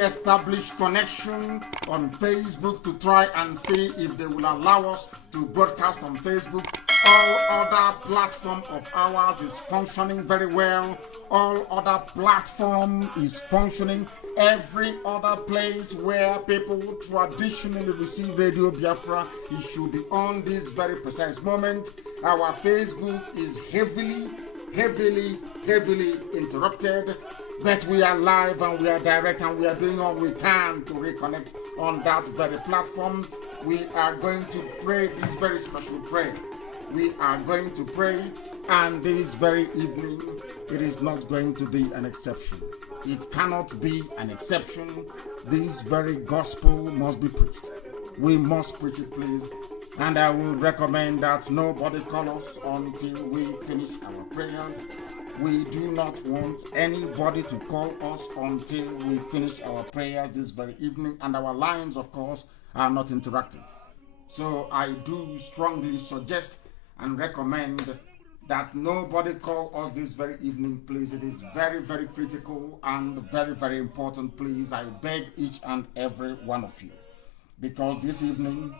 establish connection on Facebook to try and see if they will allow us to broadcast on Facebook. All other platform of ours is functioning very well. All other platform is functioning. Every other place where people traditionally receive Radio Biafra, it should be on this very precise moment. Our Facebook is heavily interrupted, but we are live and we are direct and we are doing all we can to reconnect on that very platform. We are going to pray this very special prayer. We are going to pray it, and this very evening, it is not going to be an exception. It cannot be an exception. This very gospel must be preached. We must preach it, please. And I will recommend that nobody call us until we finish our prayers. We do not want anybody to call us until we finish our prayers this very evening. And our lines, of course, are not interactive. So I do strongly suggest and recommend that nobody call us this very evening, please. It is very critical and very important, please. I beg each and every one of you, because this evening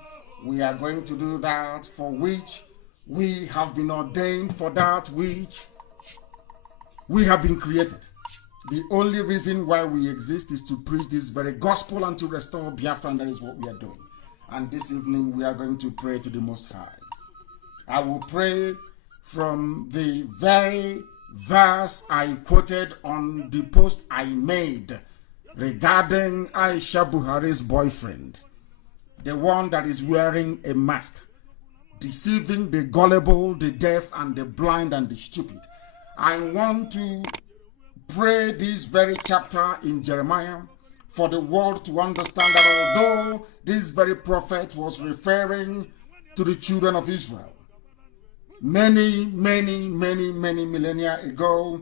we are going to do that for which we have been ordained, for that which we have been created. The only reason why we exist is to preach this very gospel and to restore Biafra, and that is what we are doing. And this evening we are going to pray to the Most High. I will pray from the very verse I quoted on the post I made regarding Aisha Buhari's boyfriend, the one that is wearing a mask, deceiving the gullible, the deaf, and the blind, and the stupid. I want to pray this very chapter in Jeremiah for the world to understand that although this very prophet was referring to the children of Israel, many millennia ago,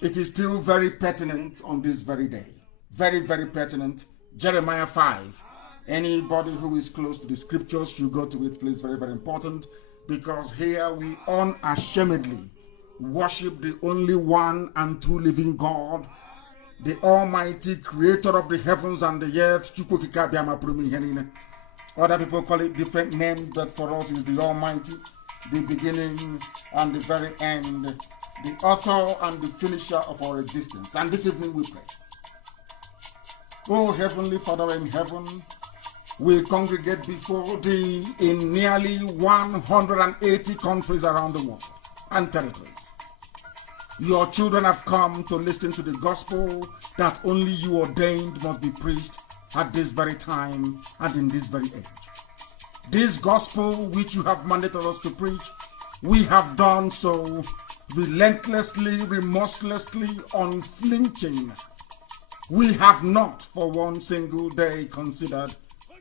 it is still very pertinent on this very day. Very pertinent. Jeremiah 5. Anybody who is close to the scriptures should go to it, please. Very important, because here we unashamedly worship the only one and true living God, the Almighty Creator of the heavens and the earth. Other people call it different names, but for us is the Almighty, the beginning and the very end, the author and the finisher of our existence. And this evening we pray. Oh, Heavenly Father in heaven, we congregate before thee in nearly 180 countries around the world and territories. Your children have come to listen to the gospel that only you ordained must be preached at this very time and in this very age. This gospel which you have mandated us to preach, we have done so relentlessly, remorselessly, unflinching. We have not for one single day considered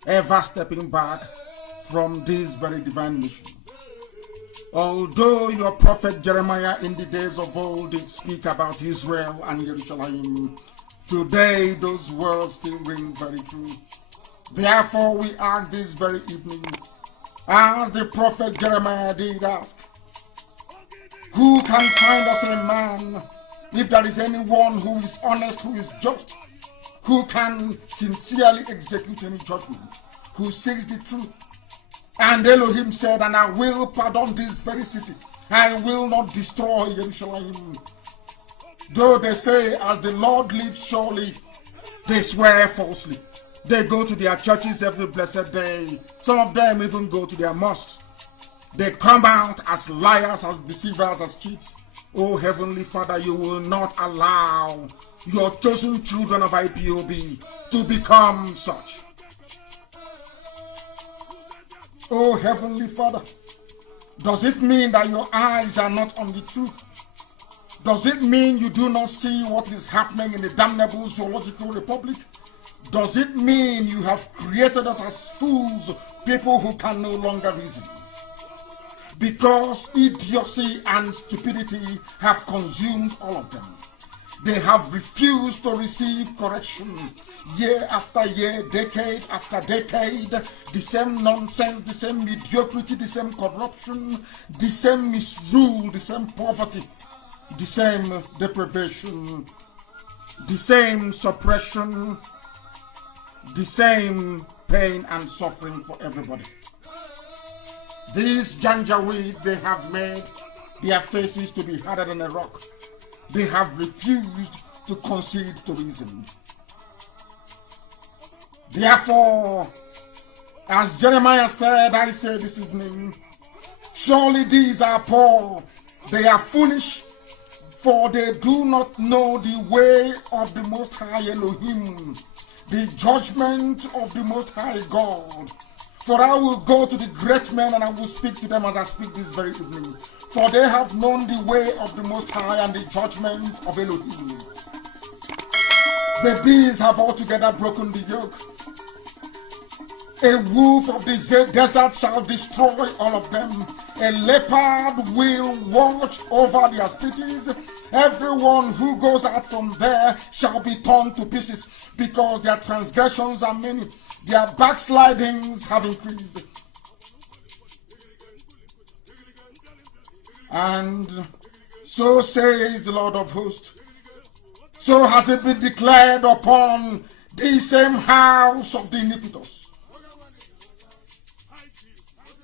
ever stepping back from this very divine mission. Although your prophet Jeremiah in the days of old did speak about Israel and Jerusalem, today those words still ring very true. Therefore we ask this very evening, as the prophet Jeremiah did ask, who can find us a man, if there is anyone who is honest, who is just, who can sincerely execute any judgment, who seeks the truth? And Elohim said, and I will pardon this very city. I will not destroy Jerusalem. Though they say, as the Lord lives, surely they swear falsely. They go to their churches every blessed day. Some of them even go to their mosques. They come out as liars, as deceivers, as cheats. Oh, Heavenly Father, you will not allow your chosen children of IPOB to become such. Oh, Heavenly Father, does it mean that your eyes are not on the truth? Does it mean you do not see what is happening in the damnable zoological republic? Does it mean you have created us as fools, people who can no longer reason? Because idiocy and stupidity have consumed all of them. They have refused to receive correction. Year after year, decade after decade, the same nonsense, the same mediocrity, the same corruption, the same misrule, the same poverty, the same deprivation. the same suppression, the same pain and suffering for everybody. These Janjaweed, they have made their faces to be harder than a rock. They have refused to concede to reason. Therefore, as Jeremiah said, I say this evening, surely these are poor, they are foolish, for they do not know the way of the Most High Elohim, the judgment of the Most High God. For I will go to the great men and I will speak to them as I speak this very evening. For they have known the way of the Most High and the judgment of Elohim. But these have altogether broken the yoke. A wolf of the desert shall destroy all of them. A leopard will watch over their cities. Everyone who goes out from there shall be torn to pieces, because their transgressions are many. Their backslidings have increased. And so says the Lord of hosts, so has it been declared upon the same house of the iniquitous.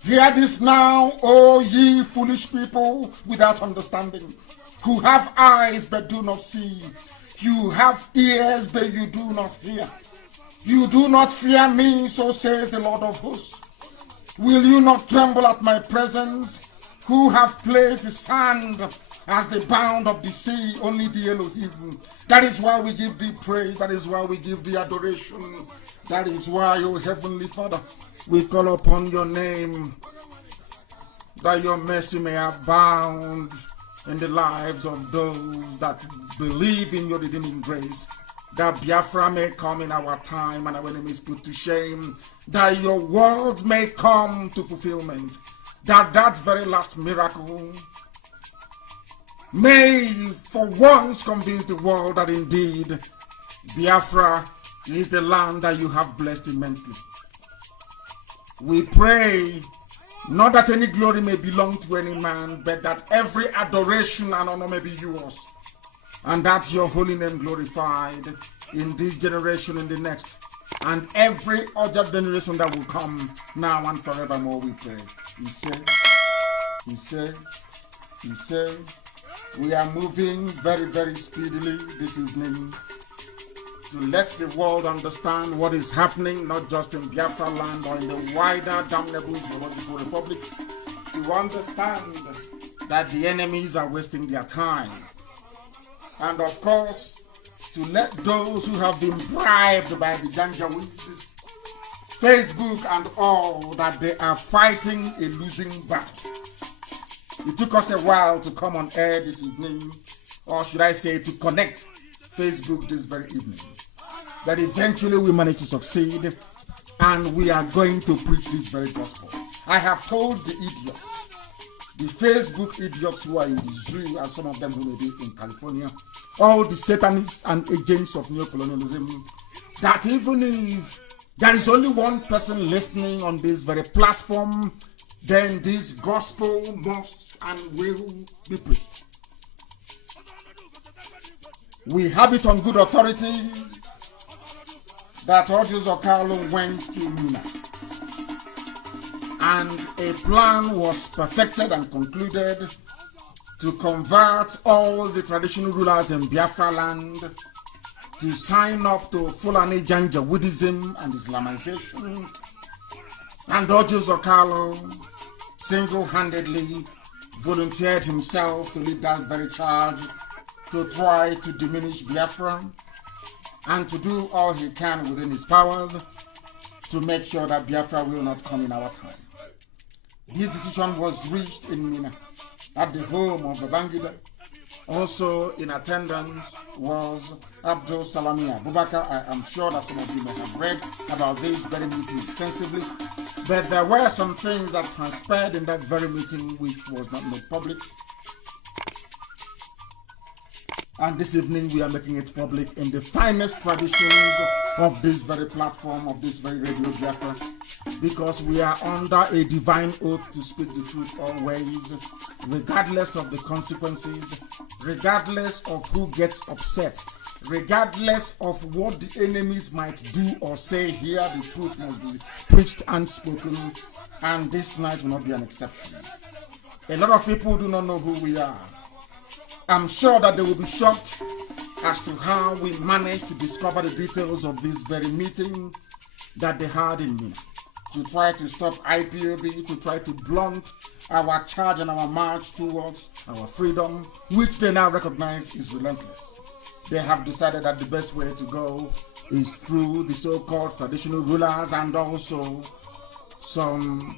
Hear this now, O ye foolish people without understanding, who have eyes but do not see, you have ears but you do not hear. You do not fear me, so says the Lord of hosts. Will you not tremble at my presence, who have placed the sand as the bound of the sea, only the Elohim? That is why we give thee praise, that is why we give thee adoration, that is why, O Heavenly Father, we call upon your name, that your mercy may abound in the lives of those that believe in your redeeming grace, that Biafra may come in our time and our enemies put to shame, that your word may come to fulfillment, that that very last miracle may for once convince the world that indeed Biafra is the land that you have blessed immensely. We pray not that any glory may belong to any man, but that every adoration and honor may be yours, and that your holy name glorified in this generation, in the next, and every other generation that will come now and forevermore, we pray. He said, we are moving very, very speedily this evening to let the world understand what is happening, not just in Biafra land or in the wider damnable geological republic, to understand that the enemies are wasting their time. And of course, to let those who have been bribed by the Janjaweed, Facebook and all, that they are fighting a losing battle. It took us a while to come on air this evening, or should I say to connect Facebook this very evening. But eventually we managed to succeed, and we are going to preach this very gospel. I have told the idiots, the Facebook idiots who are in the zoo, and some of them who may be in California, all the satanists and agents of neocolonialism, that even if there is only one person listening on this very platform, then this gospel must and will be preached. We have it on good authority that Ojo Zokalo went to Mina, and a plan was perfected and concluded to convert all the traditional rulers in Biafra land to sign up to Fulani Janjaweedism and Islamization. And Ojo Zokalo single-handedly volunteered himself to lead that very charge to try to diminish Biafra and to do all he can within his powers to make sure that Biafra will not come in our time. This decision was reached in Mina, at the home of Babangida. Also in attendance was Abdul Salami Abubakar. I am sure that some of you may have read about this very meeting extensively, but there were some things that transpired in that very meeting which was not made public. And this evening we are making it public in the finest traditions of this very platform, of this very Radio Biafra, because we are under a divine oath to speak the truth always, regardless of the consequences, regardless of who gets upset, regardless of what the enemies might do or say here. The truth must be preached and spoken, and this night will not be an exception. A lot of people do not know who we are. I'm sure that they will be shocked as to how we managed to discover the details of this very meeting that they had in Mina, to try to stop IPOB, to try to blunt our charge and our march towards our freedom, which they now recognize is relentless. They have decided that the best way to go is through the so-called traditional rulers and also some,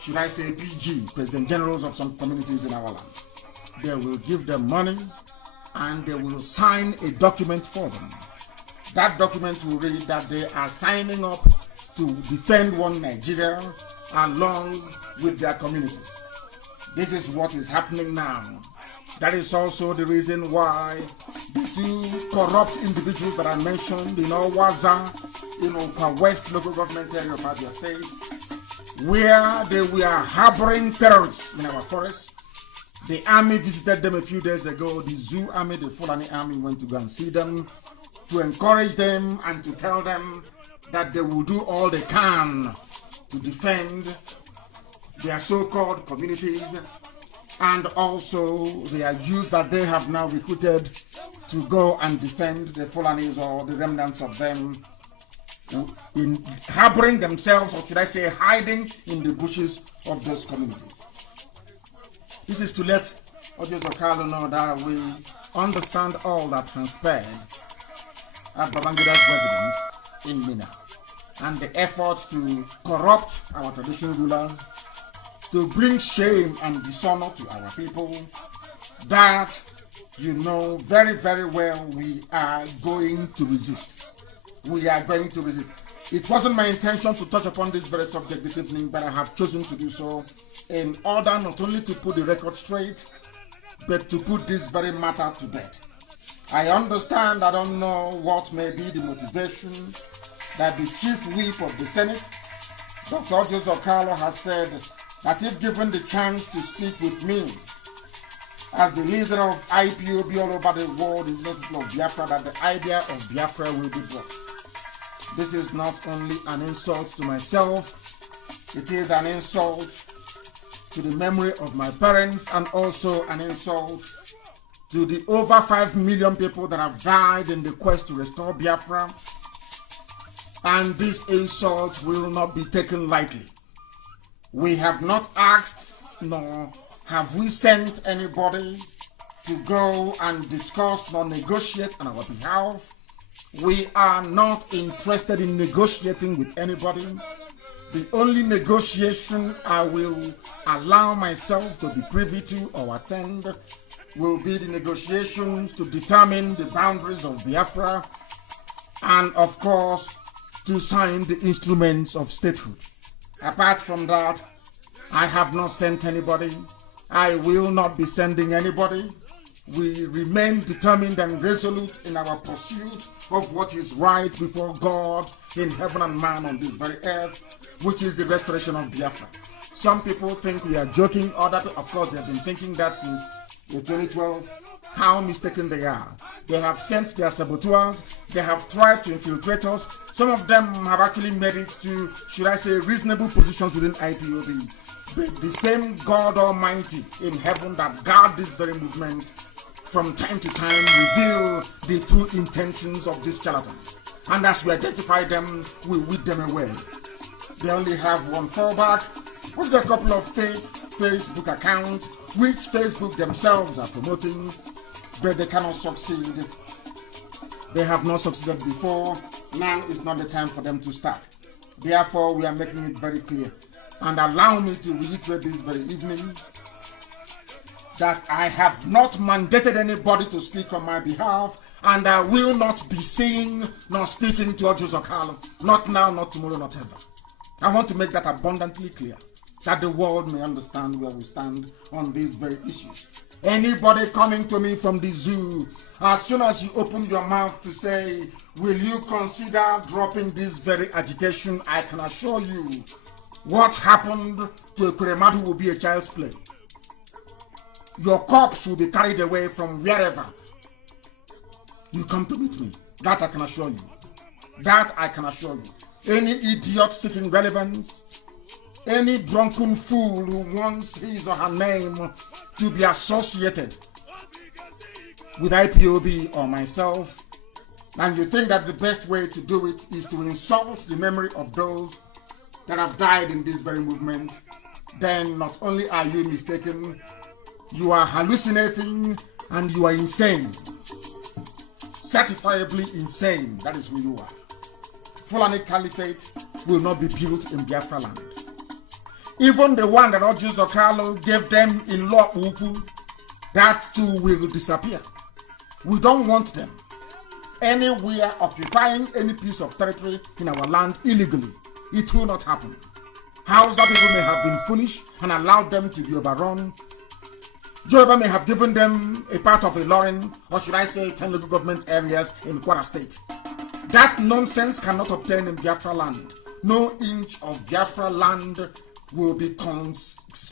should I say PG, President Generals of some communities in our land. They will give them money and they will sign a document for them. That document will read that they are signing up to defend one Nigeria along with their communities. This is what is happening now. That is also the reason why the two corrupt individuals that I mentioned in Owaza, in Okwa West local government area of Abia State, where they were harboring terrorists in our forests. The army visited them a few days ago. The Zoo army, the Fulani army, went to go and see them to encourage them and to tell them that they will do all they can to defend their so-called communities and also their youth that they have now recruited to go and defend the Fulanis or the remnants of them in harboring themselves, or should I say hiding in the bushes of those communities. This is to let Ojo Zokalo know that we understand all that transpired at Babangida's residence in Mina and the efforts to corrupt our traditional rulers, to bring shame and dishonor to our people, that you know very, very well we are going to resist. We are going to resist. It wasn't my intention to touch upon this very subject this evening, but I have chosen to do so in order not only to put the record straight, but to put this very matter to bed. I understand, I don't know what may be the motivation that the chief whip of the Senate, Dr. Ojo Zokalo, has said that if given the chance to speak with me as the leader of IPOB all over the world in the people of Biafra, that the idea of Biafra will be brought. This is not only an insult to myself, it is an insult to the memory of my parents and also an insult to the over 5 million people that have died in the quest to restore Biafra. And this insult will not be taken lightly. We have not asked, nor have we sent anybody to go and discuss nor negotiate on our behalf. We are not interested in negotiating with anybody. The only negotiation I will allow myself to be privy to or attend will be the negotiations to determine the boundaries of Biafra and, of course, to sign the instruments of statehood. Apart from that, I have not sent anybody. I will not be sending anybody. We remain determined and resolute in our pursuit of what is right before God in heaven and man on this very earth, which is the restoration of Biafra. Some people think we are joking, of course they have been thinking that since 2012. How mistaken they are. They have sent their saboteurs, they have tried to infiltrate us. Some of them have actually made it to, should I say, reasonable positions within IPOB. But the same God Almighty in heaven that guard this very movement from time to time reveal the true intentions of these charlatans. And as we identify them, we weed them away. They only have one fallback, which is a couple of fake Facebook accounts, which Facebook themselves are promoting, but they cannot succeed. They have not succeeded before. Now is not the time for them to start. Therefore, we are making it very clear. And allow me to reiterate this very evening that I have not mandated anybody to speak on my behalf, and I will not be seeing nor speaking to Ojo Zokalo. Not now, not tomorrow, not ever. I want to make that abundantly clear, that the world may understand where we stand on these very issues. Anybody coming to me from the zoo, as soon as you open your mouth to say, will you consider dropping this very agitation, I can assure you, what happened to Kuremadu will be a child's play. Your corpse will be carried away from wherever you come to meet me. That I can assure you. That I can assure you. Any idiot seeking relevance, any drunken fool who wants his or her name to be associated with IPOB or myself, and you think that the best way to do it is to insult the memory of those that have died in this very movement, then not only are you mistaken, you are hallucinating and you are insane. Certifiably insane. That is who you are. Fulani Caliphate will not be built in Biafra land. Even the one that Oju Zokalo gave them in Law Uku, that too will disappear. We don't want them anywhere occupying any piece of territory in our land illegally. It will not happen. Hausa people may have been foolish and allowed them to be overrun. Yoruba may have given them a part of Ilorin, or should I say 10 local government areas in Kwara State. That nonsense cannot obtain in Biafra land. No inch of Biafra land will be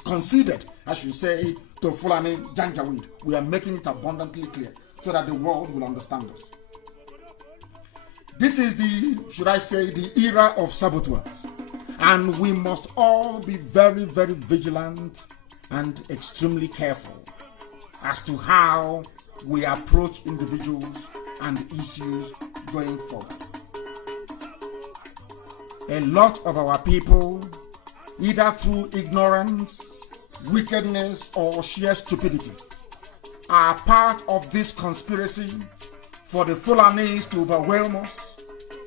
conceded, as you say, to Fulani Janjaweed. We are making it abundantly clear so that the world will understand us. This is the, should I say, the era of saboteurs. And we must all be very, very vigilant and extremely careful as to how we approach individuals and issues going forward. A lot of our people, either through ignorance, wickedness, or sheer stupidity, are part of this conspiracy for the Fulanis to overwhelm us,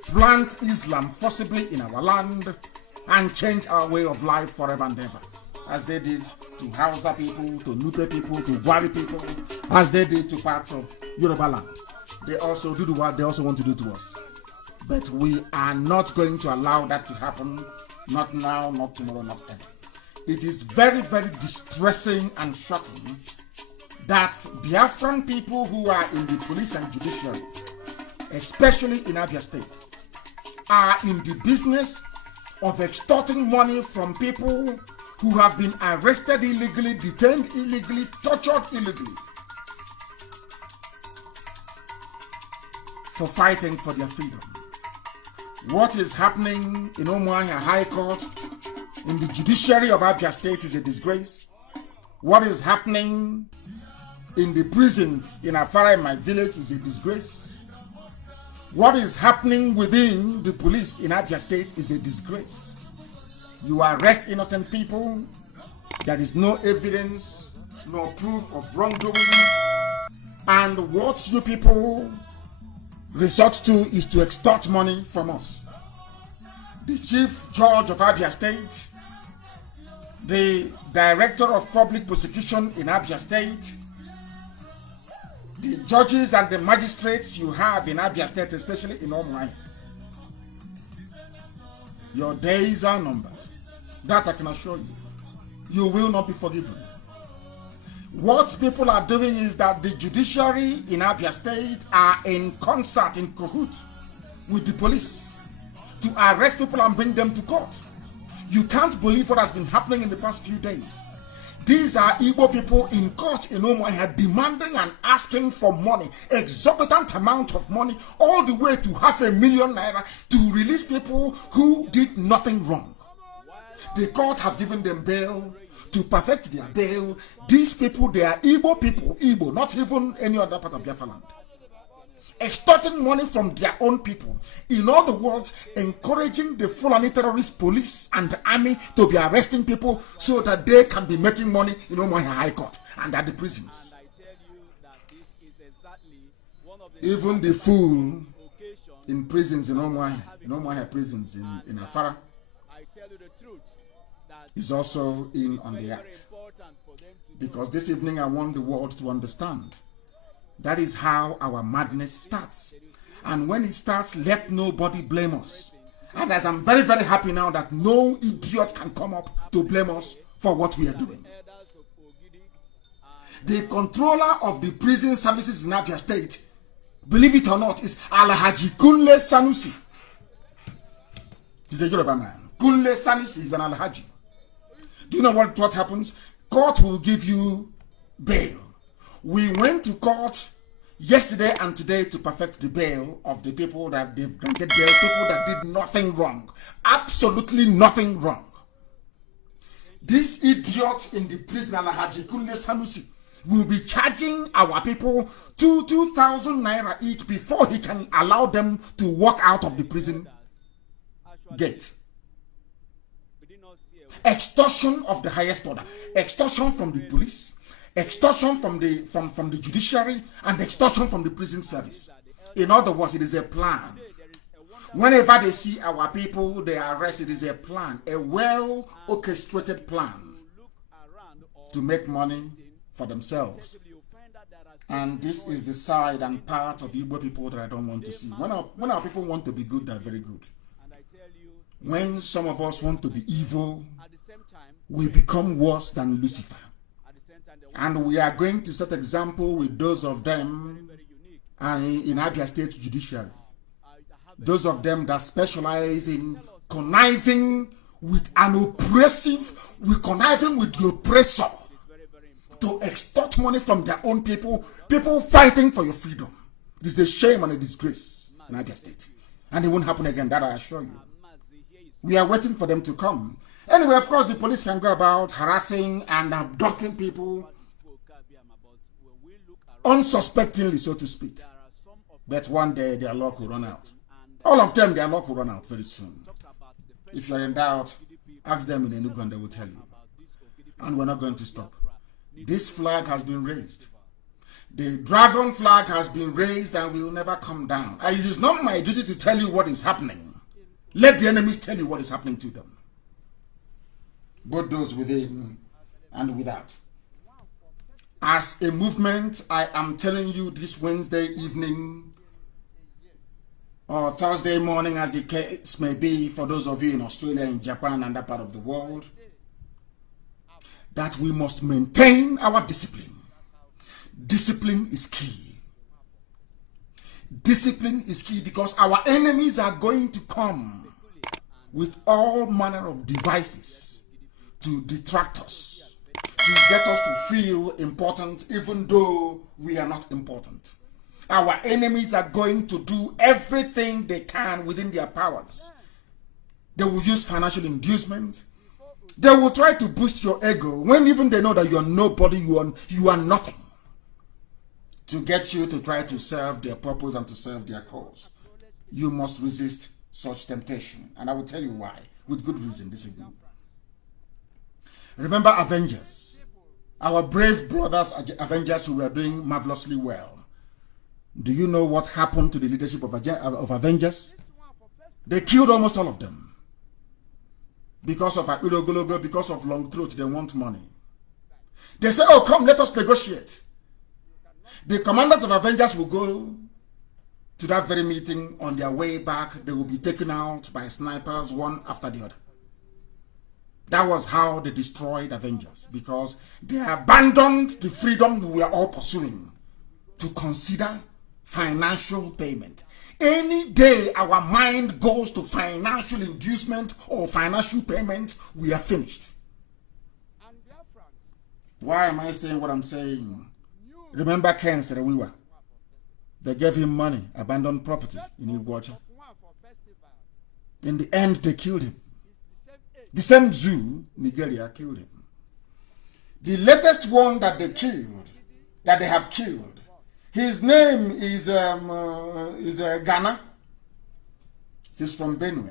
plant Islam forcibly in our land, and change our way of life forever and ever, as they did to Hausa people, to Nupe people, to Gwari people, as they did to parts of Yoruba land. They also do what they also want to do to us. But we are not going to allow that to happen, not now, not tomorrow, not ever. It is very, very distressing and shocking that Biafran people who are in the police and judiciary, especially in Abia State, are in the business of extorting money from people who have been arrested illegally, detained illegally, tortured illegally, for fighting for their freedom. What is happening in Umuahia High Court, in the judiciary of Abia State, is a disgrace. What is happening in the prisons in Afara, in my village, is a disgrace. What is happening within the police in Abia State is a disgrace. You arrest innocent people. There is no evidence, no proof of wrongdoing. And what you people resort to is to extort money from us. The Chief Judge of Abia State, the Director of Public Prosecution in Abia State, the judges and the magistrates you have in Abia State, especially in Omai, your days are numbered. That I can assure you. You will not be forgiven. What people are doing is that the judiciary in Abia State are in concert, in cahoots with the police to arrest people and bring them to court. You can't believe what has been happening in the past few days. These are Igbo people in court in Umuahia demanding and asking for money, exorbitant amount of money, all the way to 500,000 naira to release people who did nothing wrong. The court have given them bail to perfect their bail. These people, they are Igbo people, Igbo, not even any other part of Biafra land. Extorting money from their own people. In other words, encouraging the Fulani terrorist police and the army to be arresting people so that they can be making money in Umuahia High Court and at the prisons. Even the fool in prisons in Umuahia prisons in Afara, is also in on the act. Because this evening I want the world to understand that is how our madness starts. And when it starts, let nobody blame us. And as I'm very, very happy now that no idiot can come up to blame us for what we are doing. The controller of the prison services in Abia State, believe it or not, is Alhaji Kunle Sanusi. He's a Yoruba man. Kunle Sanusi is an Alhaji. Do you know what happens? Court will give you bail. We went to court yesterday and today to perfect the bail of the people that they've granted bail, people that did nothing wrong. Absolutely nothing wrong. This idiot in the prison, Alhaji Kunle Sanusi, will be charging our people 2,000 naira each before he can allow them to walk out of the prison gate. Extortion of the highest order. Extortion from the police, extortion from the judiciary, and extortion from the prison service. In other words, it is a plan. Whenever they see our people, they arrest. It is a plan, a well-orchestrated plan to make money for themselves. And this is the side and part of Igbo people that I don't want to see. When our people want to be good, they're very good. When some of us want to be evil, we become worse than Lucifer. And we are going to set example with those of them in Abia State Judiciary. Those of them that specialize in conniving with an oppressive, conniving with the oppressor to extort money from their own people, people fighting for your freedom. This is a shame and a disgrace in Abia State. And it won't happen again, that I assure you. We are waiting for them to come. Anyway, of course, the police can go about harassing and abducting people unsuspectingly, so to speak. But one day their luck will run out. All of them, their luck will run out very soon. If you're in doubt, ask them in Enugu and they will tell you. And we're not going to stop. This flag has been raised. The dragon flag has been raised and will never come down. It is not my duty to tell you what is happening. Let the enemies tell you what is happening to them. Both those within and without. As a movement, I am telling you this Wednesday evening or Thursday morning, as the case may be, for those of you in Australia, in Japan, and that part of the world, that we must maintain our discipline. Discipline is key. Discipline is key because our enemies are going to come with all manner of devices to detract us, to get us to feel important even though we are not important. Our enemies are going to do everything they can within their powers. They will use financial inducement. They will try to boost your ego when even they know that you are nobody, you are nothing, to get you to try to serve their purpose and to serve their cause. You must resist such temptation. And I will tell you why, with good reason this evening. Remember Avengers, our brave brothers Avengers who were doing marvelously well. Do you know what happened to the leadership of Avengers? They killed almost all of them. Because of Akilogologo, because of long throat, they want money. They say, oh, come, let us negotiate. The commanders of Avengers will go to that very meeting. On their way back, they will be taken out by snipers, one after the other. That was how they destroyed Avengers, because they abandoned the freedom we are all pursuing to consider financial payment. Any day our mind goes to financial inducement or financial payment, we are finished. Why am I saying what I'm saying? Remember Ken Serewiwa? They gave him money, abandoned property in Iguacha. In the end, they killed him. The same zoo, Nigeria, killed him. The latest one that they killed, that they have killed, his name is Ghana. He's from Benue.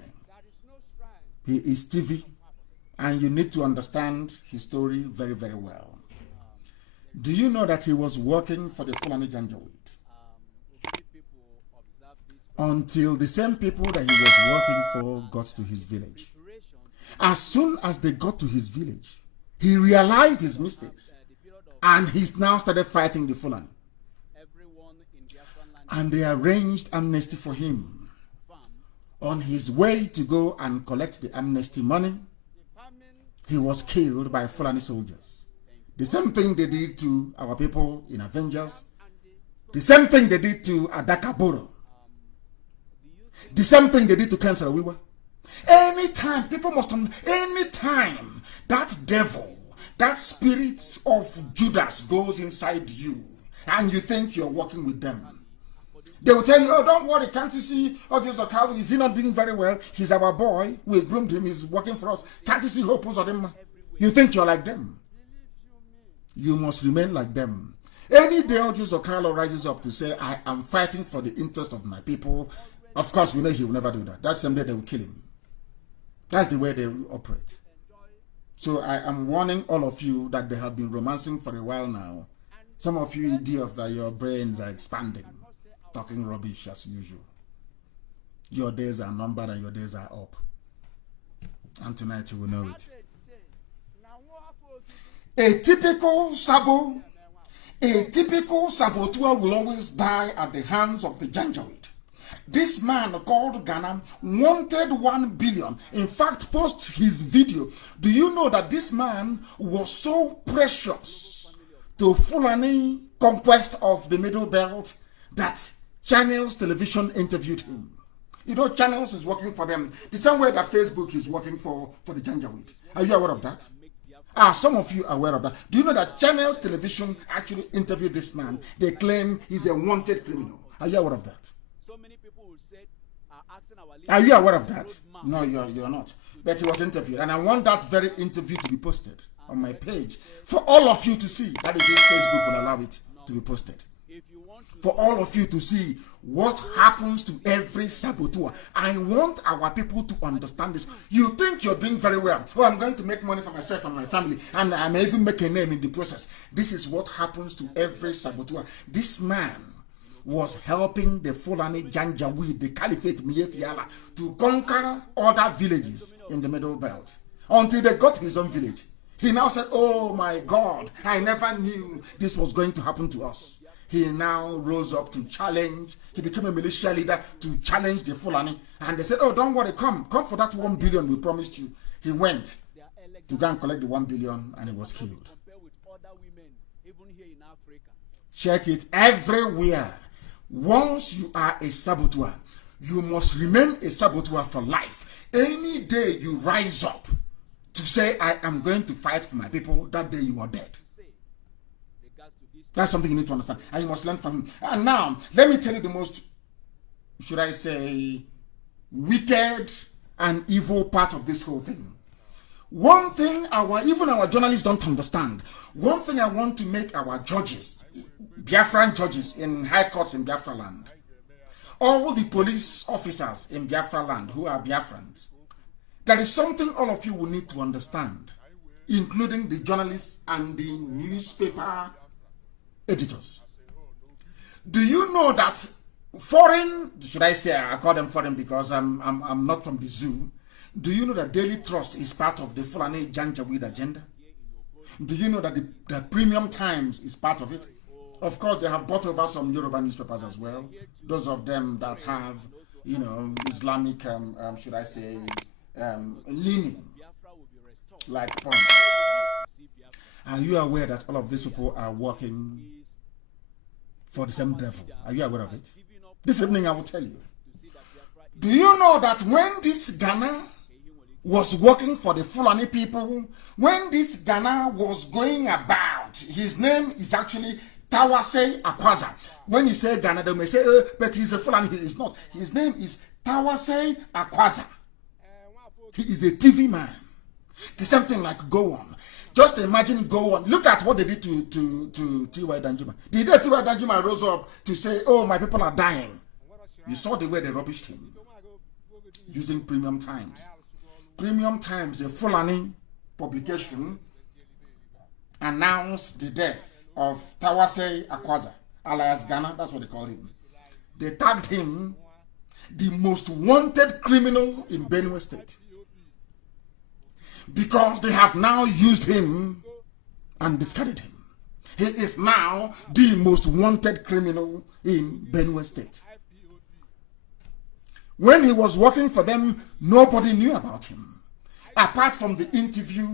He is TV, and you need to understand his story very, very well. Do you know that he was working for the Fulani Janjaweed? Until the same people that he was working for got to his village. As soon as they got to his village, he realized his mistakes, and he's now started fighting the Fulani. And they arranged amnesty for him. On his way to go and collect the amnesty money, he was killed by Fulani soldiers. The same thing they did to our people in Avengers. The same thing they did to Adaka Boro. The same thing they did to Cancer Wiwa. Anytime, people must, anytime that devil, that spirit of Judas goes inside you and you think you're working with them, they will tell you, oh, don't worry, can't you see, oh, this Okalu, is he not doing very well? He's our boy, we groomed him, he's working for us. Can't you see hopes of him? You think you're like them. You must remain like them. Any day Ojus Okalo rises up to say, I am fighting for the interest of my people, of course, we know he will never do that. That's the same day they will kill him. That's the way they operate. So I am warning all of you that they have been romancing for a while now. Some of you idiots that your brains are expanding, talking rubbish as usual. Your days are numbered and your days are up. And tonight you will know it. A typical saboteur will always die at the hands of the Janjaweed. This man called Ghana wanted 1 billion. In fact, post his video. Do you know that this man was so precious to Fulani conquest of the Middle Belt that Channels Television interviewed him? You know, Channels is working for them the same way that Facebook is working for the Janjaweed. Are you aware of that? Some of you are aware of that. Do you know that Channels Television actually interviewed this man? They claim he's a wanted criminal. Are you aware of that? Are you aware of that? No, you're not. But he was interviewed. And I want that very interview to be posted on my page for all of you to see. That is if Facebook will allow it to be posted. For all of you to see what happens to every saboteur. I want our people to understand this. You think you're doing very well. Oh, I'm going to make money for myself and my family. And I may even make a name in the process. This is what happens to every saboteur. This man was helping the Fulani Janjaweed, the Caliphate Mietiala, to conquer other villages in the Middle Belt until they got to his own village. He now said, oh my God, I never knew this was going to happen to us. He now rose up to challenge. He became a militia leader to challenge the Fulani. And they said, oh, don't worry, come for that 1 billion we promised you. He went to go and collect the 1 billion and he was killed. Check it everywhere. Once you are a saboteur, you must remain a saboteur for life. Any day you rise up to say, I am going to fight for my people, that day you are dead. That's something you need to understand. And you must learn from him. And now, let me tell you the most, should I say, wicked and evil part of this whole thing. One thing even our journalists don't understand. One thing I want to make our judges, Biafran judges in high courts in Biafra land, all the police officers in Biafra land who are Biafrans, there is something all of you will need to understand, including the journalists and the newspaper editors. Do you know that foreign, should I say, I call them foreign because I'm not from the zoo. Do you know that Daily Trust is part of the Fulani Janjaweed agenda? Do you know that the Premium Times is part of it? Of course, they have bought over some Yoruba newspapers as well. Those of them that have, you know, Islamic, should I say, leaning, like Punch. Are you aware that all of these people are working for the same devil? Are you aware of it? This evening I will tell you. Do you know that when this Ghana was working for the Fulani people, when this Ghana was going about, his name is actually Tawase Akwaza. When you say Ghana, they may say, but he's a Fulani. He is not. His name is Tawase Akwaza. He is a TV man. The same thing like Go On. Just imagine Go On. Look at what they did to T.Y. Danjuma. The day T.Y. Danjuma rose up to say, oh, my people are dying. You saw the way they rubbished him. Using Premium Times. Premium Times, a Fulani publication, announced the death of Tawase Akwaza, alias Ghana. That's what they call him. They tagged him the most wanted criminal in Benue State. Because they have now used him and discarded him. He is now the most wanted criminal in Benue State. When he was working for them, nobody knew about him. Apart from the interview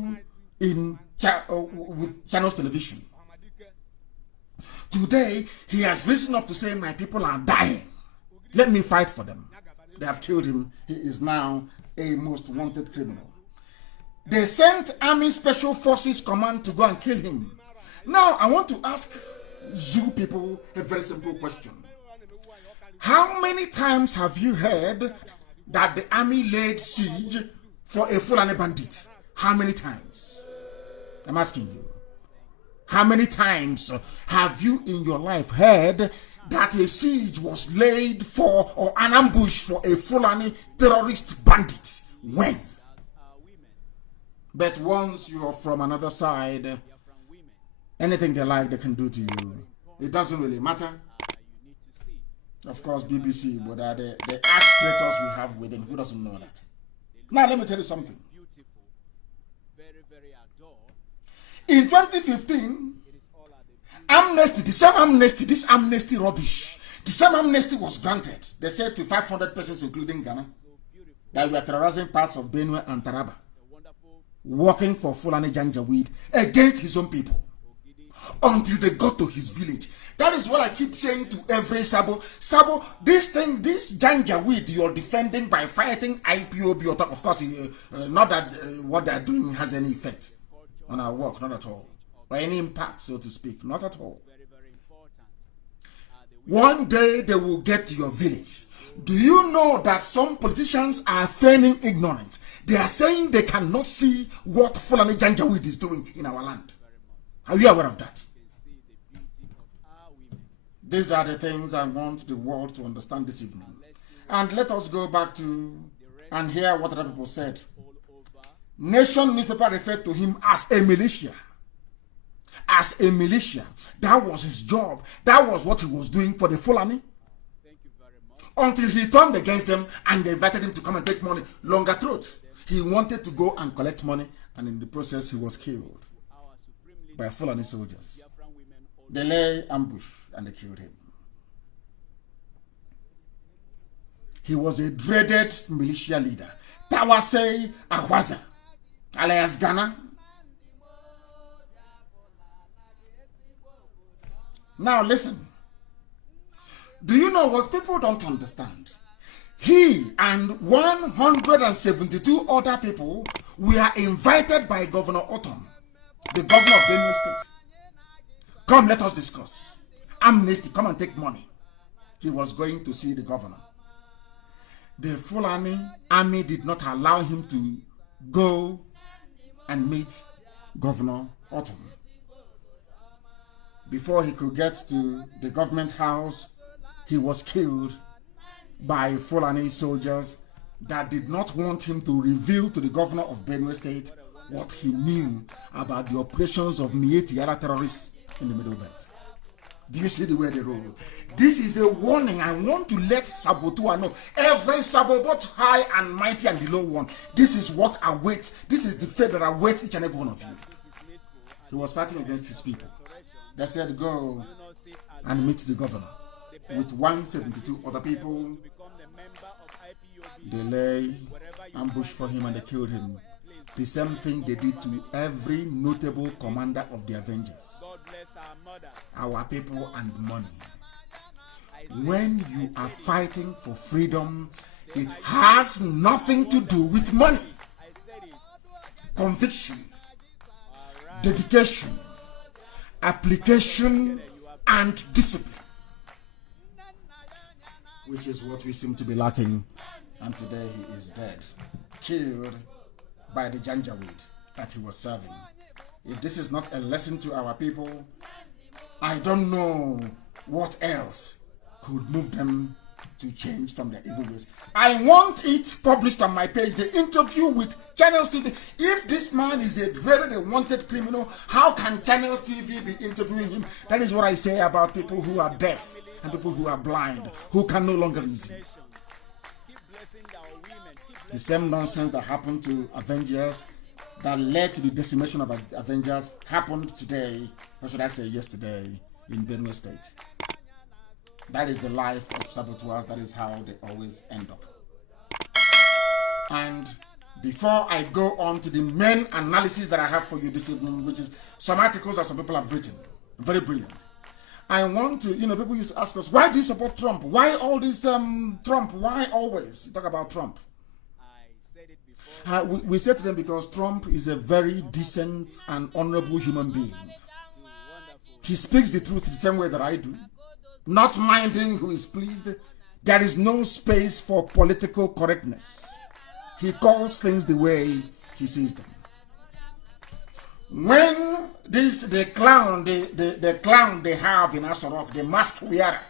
with Channels Television. Today, he has risen up to say, my people are dying. Let me fight for them. They have killed him. He is now a most wanted criminal. They sent Army Special Forces Command to go and kill him. Now, I want to ask Zoo people a very simple question. How many times have you heard that the army laid siege for a Fulani bandit? How many times? I'm asking you. How many times have you in your life heard that a siege was laid for or an ambush for a Fulani terrorist bandit? When? But once you're from another side, anything they like, they can do to you. It doesn't really matter. Of course, BBC, but the arch traitors we have within, who doesn't know that? Now, let me tell you something. In 2015, amnesty, this amnesty rubbish, the same amnesty was granted. They said to 500 persons, including Ghana, that were terrorizing parts of Benue and Taraba, working for Fulani Janjaweed against his own people, until they got to his village. That is what I keep saying to every Sabo. Sabo, this Janjaweed you're defending by fighting IPOB, of course, not that what they're doing has any effect on our work, not at all. Or any impact, so to speak, not at all. One day they will get to your village. Do you know that some politicians are feigning ignorance? They are saying they cannot see what Fulani Janjaweed is doing in our land. Are you aware of that? These are the things I want the world to understand this evening. And let us go back to and hear what other people said. Nation newspaper referred to him as a militia. As a militia. That was his job. That was what he was doing for the Fulani. Until he turned against them and they invited him to come and take money. Longer throat. He wanted to go and collect money, and in the process he was killed by Fulani soldiers. They lay ambush and they killed him. He was a dreaded militia leader. Tawase Ahwaza, alias Ghana. Now listen. Do you know what people don't understand? He and 172 other people were invited by Governor Otom, the governor of Benue State. Come, let us discuss. Amnesty, come and take money. He was going to see the governor. The Fulani army did not allow him to go and meet Governor Otom. Before he could get to the government house, he was killed by Fulani soldiers that did not want him to reveal to the governor of Benue State what he knew about the operations of Mieti Yara terrorists in the Middle Belt. Do you see the way they roll? This is a warning. I want to let Sabotua know. Every Sabo, both high and mighty and the low one, this is what awaits. This is the fate that awaits each and every one of you. He was fighting against his people. They said, go and meet the governor. With 172 other people, they lay ambush for him and they killed him. The same thing they did to every notable commander of the Avengers. Our people and money. When you are fighting for freedom, it has nothing to do with money. Conviction, dedication, application, and discipline. Which is what we seem to be lacking. And today he is dead. Killed by the Janjaweed that he was serving. If this is not a lesson to our people, I don't know what else could move them to change from their evil ways. I want it published on my page, the interview with Channels TV. If this man is a dreaded and wanted criminal, how can Channels TV be interviewing him? That is what I say about people who are deaf and people who are blind, who can no longer reason. The same nonsense that happened to Avengers, that led to the decimation of Avengers, happened today, or should I say yesterday, in Benue State. That is the life of saboteurs. That is how they always end up. And before I go on to the main analysis that I have for you this evening, which is some articles that some people have written, very brilliant. I want to, people used to ask us, why do you support Trump? Why all this Trump? Why always you talk about Trump? We said to them because Trump is a very decent and honorable human being. He speaks the truth the same way that I do, not minding who is pleased. There is no space for political correctness. He calls things the way he sees them. When the clown they have in Asorok, the mask wearer,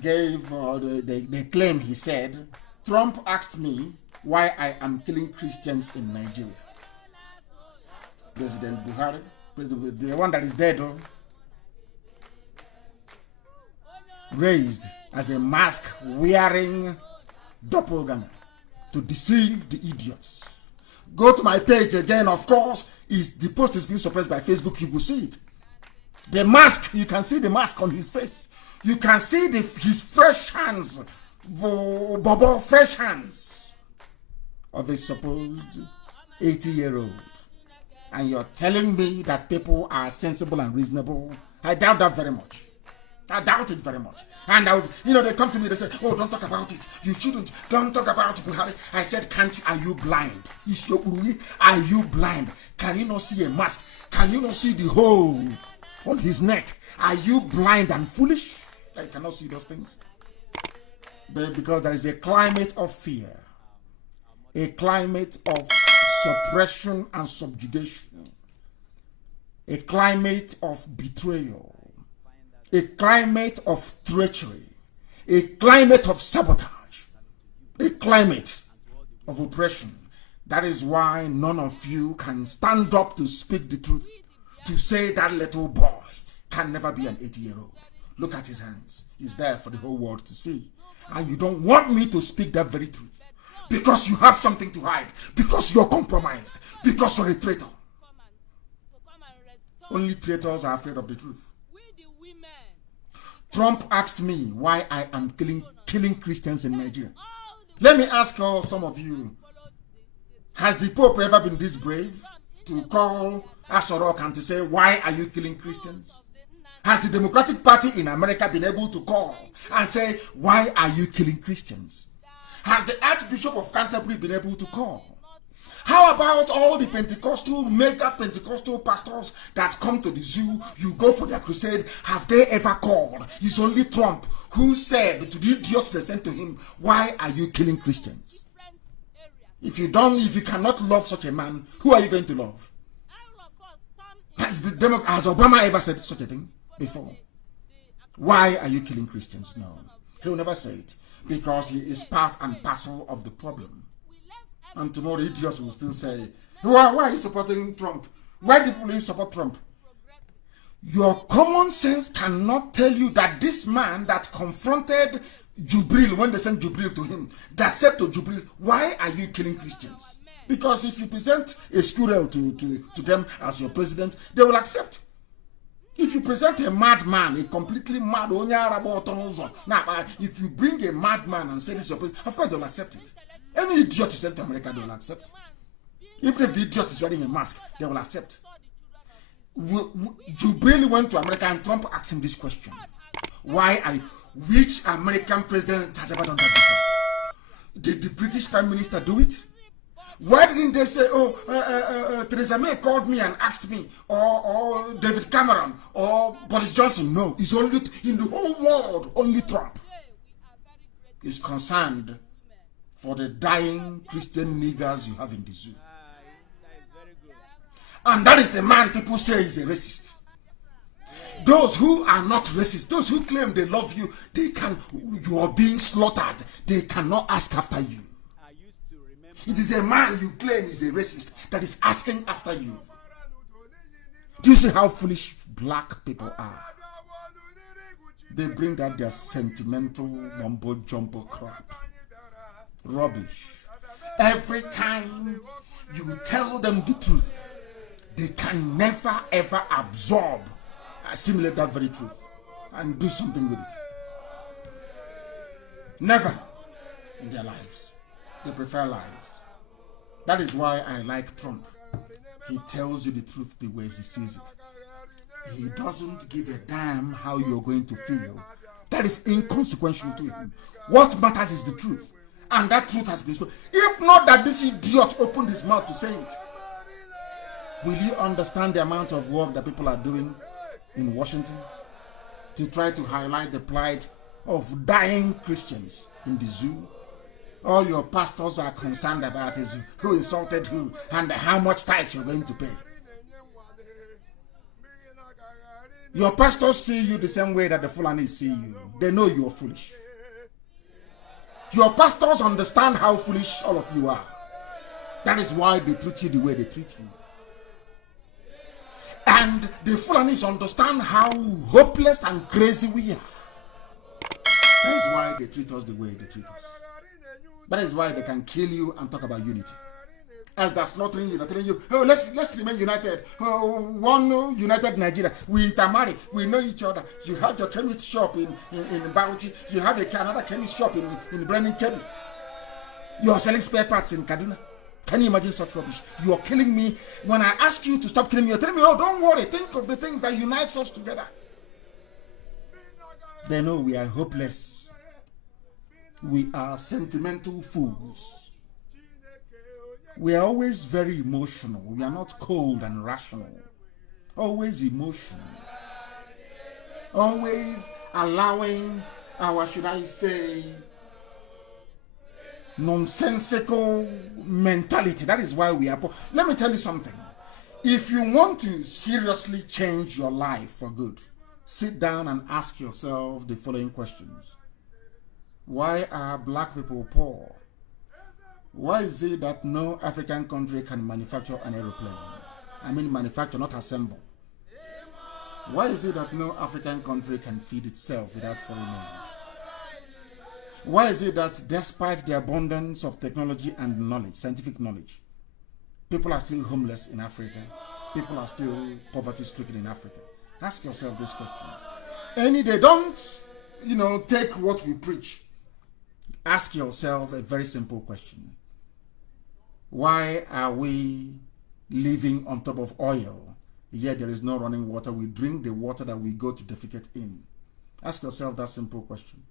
gave the claim, he said, Trump asked me why I am killing Christians in Nigeria. President Buhari, the one that is dead, raised as a mask wearing doppelganger to deceive the idiots. Go to my page again, of course. The post is being suppressed by Facebook. You will see it. The mask, you can see the mask on his face. You can see his fresh hands, fresh hands of a supposed 80-year-old. And you're telling me that people are sensible and reasonable? I doubt that very much. I doubt it very much. And they come to me, they say, oh, don't talk about it. You shouldn't. Don't talk about Buhari. I said, are you blind? Are you blind? Can you not see a mask? Can you not see the hole on his neck? Are you blind and foolish? I cannot see those things. But because there is a climate of fear, a climate of suppression and subjugation, a climate of betrayal, a climate of treachery, a climate of sabotage, a climate of oppression. That is why none of you can stand up to speak the truth, to say that little boy can never be an 80-year-old. Look at his hands. He's there for the whole world to see. And you don't want me to speak that very truth because you have something to hide, because you're compromised, because you're a traitor. Only traitors are afraid of the truth. Trump asked me why I am killing Christians in Nigeria. Let me ask some of you, has the Pope ever been this brave to call Asorok and to say, why are you killing Christians? Has the Democratic Party in America been able to call and say, why are you killing Christians? Has the Archbishop of Canterbury been able to call? How about all the mega Pentecostal pastors that come to the zoo, you go for their crusade, have they ever called? It's only Trump who said to the idiots they sent to him, why are you killing Christians? If you cannot love such a man, who are you going to love? Has Obama ever said such a thing before? Why are you killing Christians? No, he will never say it because he is part and parcel of the problem. And tomorrow idiots will still say, why are you supporting Trump? Why do you support Trump? Your common sense cannot tell you that this man that confronted Jubril when they sent Jubril to him, that said to Jubril, why are you killing Christians? Because if you present a squirrel to them as your president, they will accept. If you present a madman, a completely mad, if you bring a madman and say this is your president, of course they will accept it. Any idiot you send to America, they will accept. Even if the idiot is wearing a mask, they will accept. Jubril went to America and Trump asked him this question. Which American president has ever done that before? Did the British Prime Minister do it? Why didn't they say, Theresa May called me and asked me, or David Cameron, or Boris Johnson? No, it's only in the whole world, only Trump is concerned for the dying Christian niggers you have in the zoo. And that is the man people say is a racist. Those who are not racist, those who claim they love you, you are being slaughtered. They cannot ask after you. It is a man you claim is a racist that is asking after you. Do you see how foolish black people are? They bring that their sentimental mumbo jumbo crap. Rubbish. Every time you tell them the truth, they can never ever assimilate that very truth and do something with it. Never in their lives. They prefer lies. That is why I like Trump. He tells you the truth the way he sees it. He doesn't give a damn how you're going to feel. That is inconsequential to him. What matters is the truth. And that truth has been spoken. If not that this idiot opened his mouth to say it, will you understand the amount of work that people are doing in Washington to try to highlight the plight of dying Christians in the zoo? All your pastors are concerned about is who insulted who and how much tithe you're going to pay. Your pastors see you the same way that the Fulani see you. They know you're foolish. Your pastors understand how foolish all of you are. That is why they treat you the way they treat you. And the Fulanis understand how hopeless and crazy we are. That is why they treat us the way they treat us. That is why they can kill you and talk about unity. As they're slaughtering you, they're telling you, oh, let's remain united. Oh, one united Nigeria. We intermarry. We know each other. You have your chemist shop in Bauchi. You have another chemist shop in Brennan Kebbi. You are selling spare parts in Kaduna. Can you imagine such rubbish? You are killing me. When I ask you to stop killing me, you're telling me, oh, don't worry. Think of the things that unites us together. They know we are hopeless. We are sentimental fools. We are always very emotional. We are not cold and rational. Always emotional. Always allowing our, should I say, nonsensical mentality. That is why we are poor. Let me tell you something. If you want to seriously change your life for good, sit down and ask yourself the following questions. Why are black people poor? Why is it that no African country can manufacture an aeroplane? I mean manufacture, not assemble. Why is it that no African country can feed itself without foreign aid? Why is it that despite the abundance of technology and knowledge, scientific knowledge, people are still homeless in Africa? People are still poverty-stricken in Africa? Ask yourself these questions. Any day, don't, take what we preach. Ask yourself a very simple question. Why are we living on top of oil, yet there is no running water? We drink the water that we go to defecate in. Ask yourself that simple question.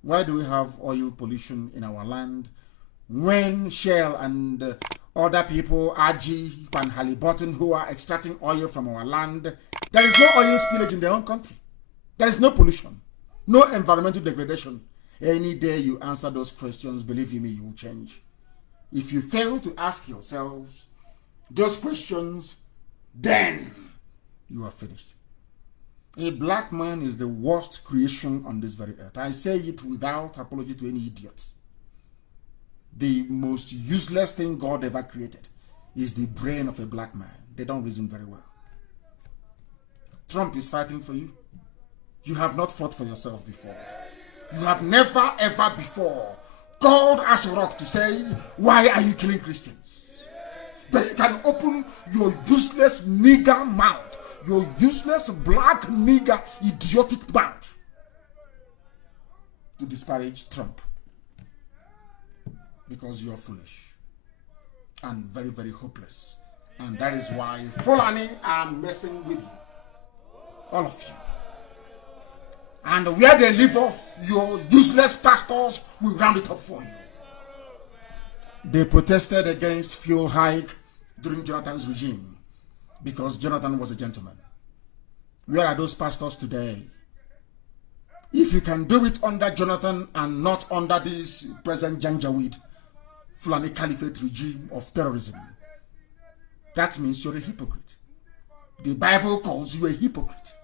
Why do we have oil pollution in our land when Shell and other people, Aji and Halliburton, who are extracting oil from our land, there is no oil spillage in their own country? There is no pollution, no environmental degradation. Any day you answer those questions, believe me, you will change. If you fail to ask yourselves those questions, then you are finished. A black man is the worst creation on this very earth. I say it without apology to any idiot. The most useless thing God ever created is the brain of a black man. They don't reason very well. Trump is fighting for you. You have not fought for yourself before. You have never ever before called Asorok to say, why are you killing Christians? But you can open your useless nigger mouth, your useless black nigger idiotic mouth to disparage Trump because you're foolish and very, very hopeless. And that is why Fulani are messing with you. All of you. And where they live off, your useless pastors will round it up for you. They protested against fuel hike during Jonathan's regime because Jonathan was a gentleman. Where are those pastors today? If you can do it under Jonathan and not under this present Janjaweed Fulani Caliphate regime of terrorism, that means you're a hypocrite. The Bible calls you a hypocrite.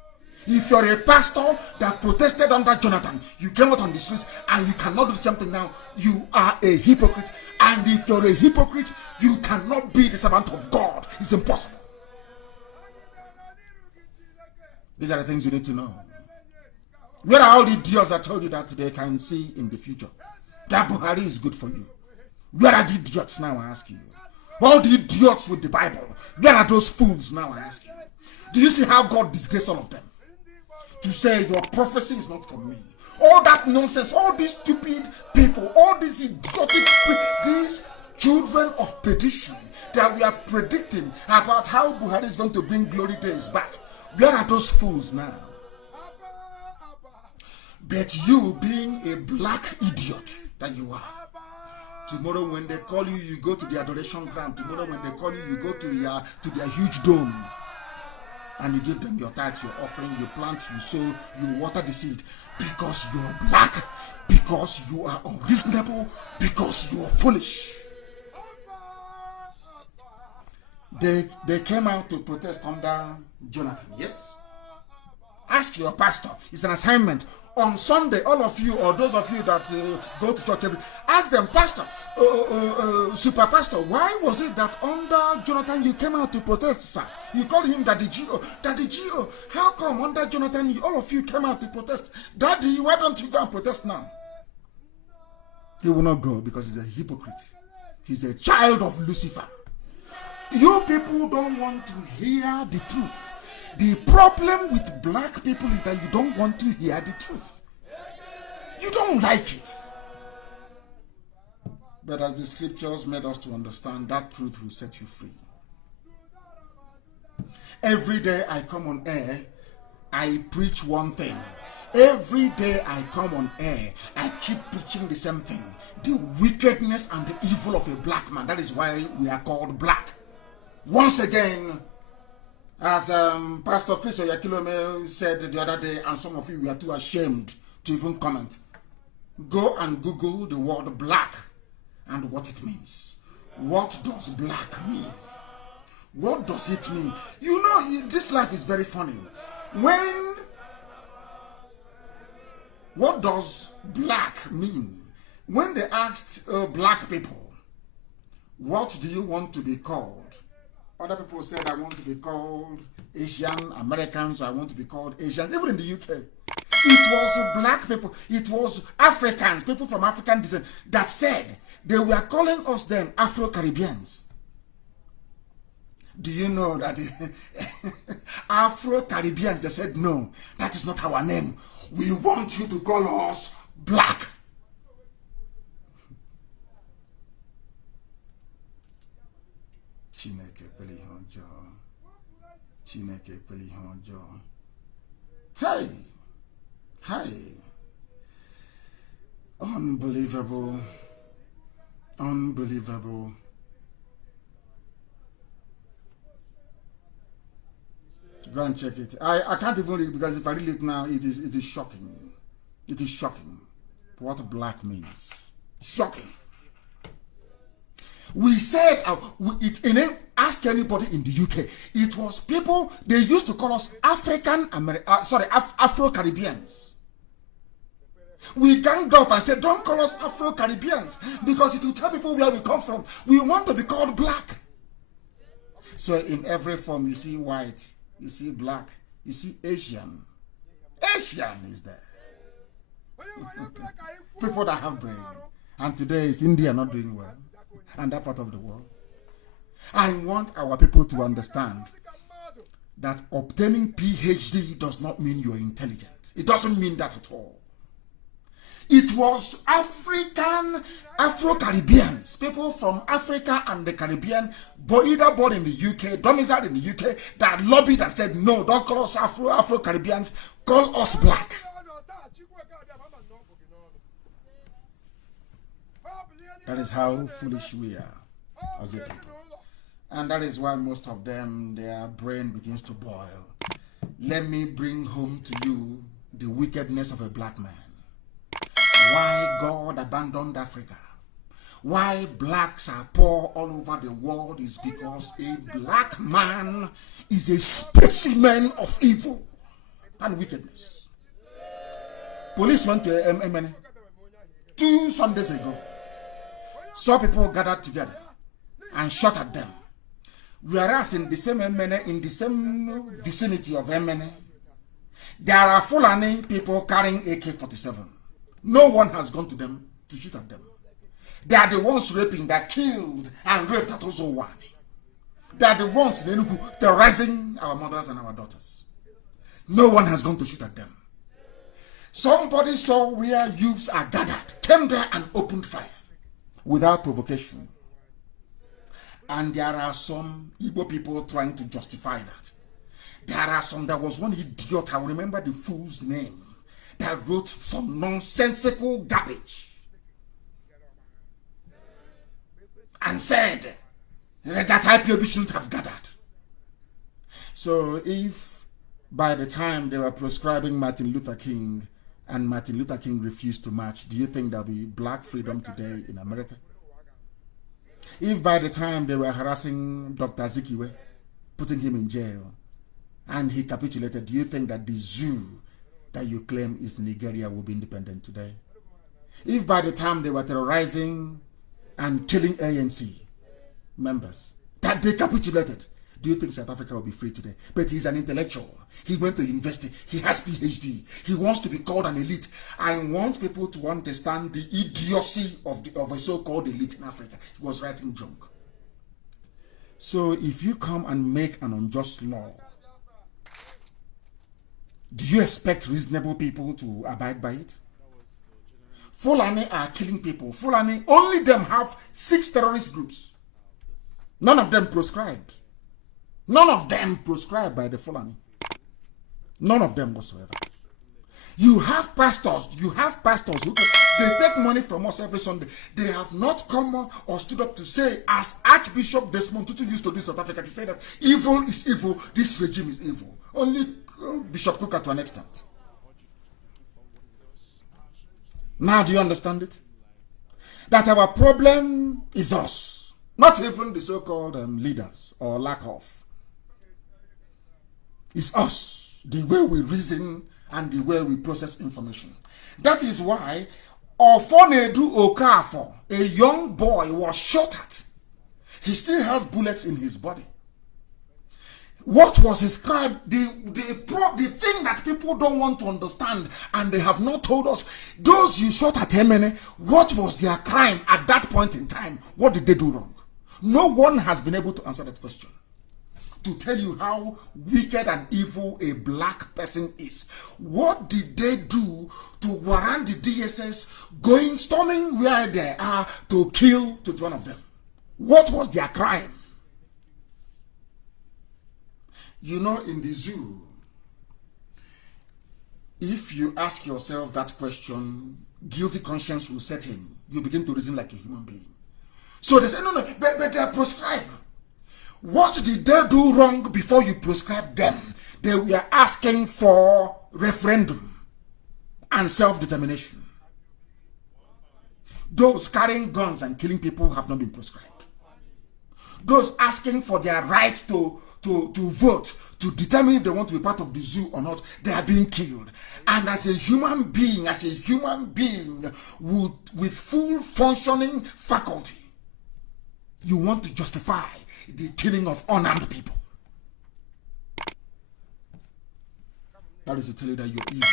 If you're a pastor that protested under Jonathan, you came out on the streets and you cannot do something now, you are a hypocrite. And if you're a hypocrite, you cannot be the servant of God. It's impossible. These are the things you need to know. Where are all the idiots that told you that they can see in the future? That Buhari is good for you. Where are the idiots now, I ask you? All the idiots with the Bible, where are those fools now, I ask you? Do you see how God disgraced all of them? To say your prophecy is not from me. All that nonsense, all these stupid people, all these idiotic, these children of perdition that we are predicting about how Buhari is going to bring glory days back. Where are those fools now? But you, being a black idiot that you are, tomorrow when they call you, you go to the adoration ground. Tomorrow when they call you, you go to their huge dome. And you give them your tithes, your offering, you plant, you sow, you water the seed. Because you're black, because you are unreasonable, because you are foolish. They came out to protest under Jonathan, yes? Ask your pastor. It's an assignment. On Sunday, all of you, or those of you that go to church ask them, Pastor, Super Pastor, why was it that under Jonathan you came out to protest, sir? You called him Daddy G.O. Daddy G.O., how come under Jonathan all of you came out to protest? Daddy, why don't you go and protest now? He will not go because he's a hypocrite. He's a child of Lucifer. You people don't want to hear the truth. The problem with black people is that you don't want to hear the truth. You don't like it. But as the scriptures made us to understand, that truth will set you free. Every day I come on air, I preach one thing. Every day I come on air, I keep preaching the same thing. The wickedness and the evil of a black man. That is why we are called black. Once again, as Pastor Chris Oyakilome said the other day, and some of you were too ashamed to even comment, go and Google the word black and what it means. What does black mean? What does it mean? You know, this life is very funny. What does black mean? When they asked black people, what do you want to be called? Other people said, I want to be called Asian Americans, I want to be called Asians, even in the UK. It was black people, it was Africans, people from African descent, that said they were calling us then Afro-Caribbeans. Do you know that Afro-Caribbeans, they said, no, that is not our name. We want you to call us black. Hey, hey, unbelievable, unbelievable. Go and check it. I can't even read it because if I read it now, it is shocking. It is shocking what black means. Shocking. We said, ask anybody in the UK. It was people, they used to call us Afro-Caribbeans. We ganged up and said, don't call us Afro-Caribbeans because it will tell people where we come from. We want to be called black. So in every form, you see white, you see black, you see Asian. Asian is there. People that have brain. And today is India not doing well. And that part of the world. I want our people to understand that obtaining PhD does not mean you're intelligent. It doesn't mean that at all. It was Afro-Caribbeans, people from Africa and the Caribbean, either born in the UK, domiciled in the UK, that lobbied and said, no, don't call us Afro-Caribbeans, call us black. That is how foolish we are as a people. And that is why most of them, their brain begins to boil. Let me bring home to you the wickedness of a black man. Why God abandoned Africa. Why blacks are poor all over the world is because a black man is a specimen of evil and wickedness. Police went to MN 2 Sundays ago. Saw people gathered together and shot at them. Whereas in the same MN, in the same vicinity of MN, there are Fulani people carrying AK-47. No one has gone to them to shoot at them. They are the ones raping, that killed and raped at Ozowani. They are the ones in Enugu terrorizing our mothers and our daughters. No one has gone to shoot at them. Somebody saw where youths are gathered, came there and opened fire without provocation. And there are some Igbo people trying to justify that. There are some, there was one idiot, I remember the fool's name, that wrote some nonsensical garbage and said that IPOB shouldn't have gathered. So if by the time they were proscribing Martin Luther King and Martin Luther King refused to march, do you think there'll be black freedom today in America? If by the time they were harassing Dr. Zikiwe, putting him in jail, and he capitulated, do you think that the zoo that you claim is Nigeria will be independent today? If by the time they were terrorizing and killing ANC members, that they capitulated, do you think South Africa will be free today? But he's an intellectual. He went to university. He has PhD. He wants to be called an elite. I want people to understand the idiocy of a so-called elite in Africa. He was writing junk. So if you come and make an unjust law, do you expect reasonable people to abide by it? Fulani are killing people. Fulani, only them have 6 terrorist groups. None of them proscribed. None of them proscribed by the Fulani. None of them whatsoever. You have pastors who they take money from us every Sunday. They have not come up or stood up to say, as Archbishop Desmond Tutu used to do in South Africa, to say that evil is evil, this regime is evil. Only Bishop Kuka to an extent. Now do you understand it? That our problem is us, not even the so-called leaders or lack of. It's us, the way we reason and the way we process information. That is why Ofonedu Okafor, a young boy, was shot at. He still has bullets in his body. What was his crime? The thing that people don't want to understand, and they have not told us, those you shot at Emene, what was their crime at that point in time? What did they do wrong? No one has been able to answer that question. To tell you how wicked and evil a black person is. What did they do to warrant the DSS going storming where they are to kill 21 of them? What was their crime? You know, in the zoo, if you ask yourself that question, guilty conscience will set in. You begin to reason like a human being. So they say, no, but they are proscribed. What did they do wrong before you proscribed them? They were asking for referendum and self-determination. Those carrying guns and killing people have not been proscribed. Those asking for their right to vote, to determine if they want to be part of the zoo or not, they are being killed. And as a human being with full functioning faculty, you want to justify the killing of unarmed people. That is to tell you that you're evil.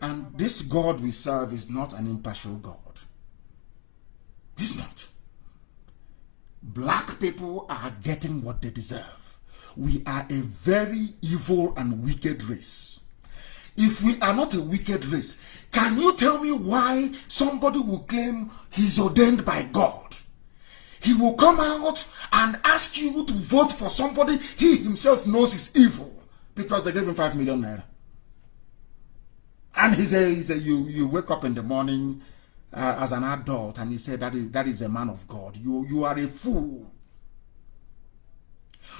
And this God we serve is not an impartial God. He's not. Black people are getting what they deserve. We are a very evil and wicked race. If we are not a wicked race, can you tell me why somebody will claim he's ordained by God? He will come out and ask you to vote for somebody he himself knows is evil because they gave him 5 million naira. And you wake up in the morning as an adult and he said that is a man of God. You are a fool.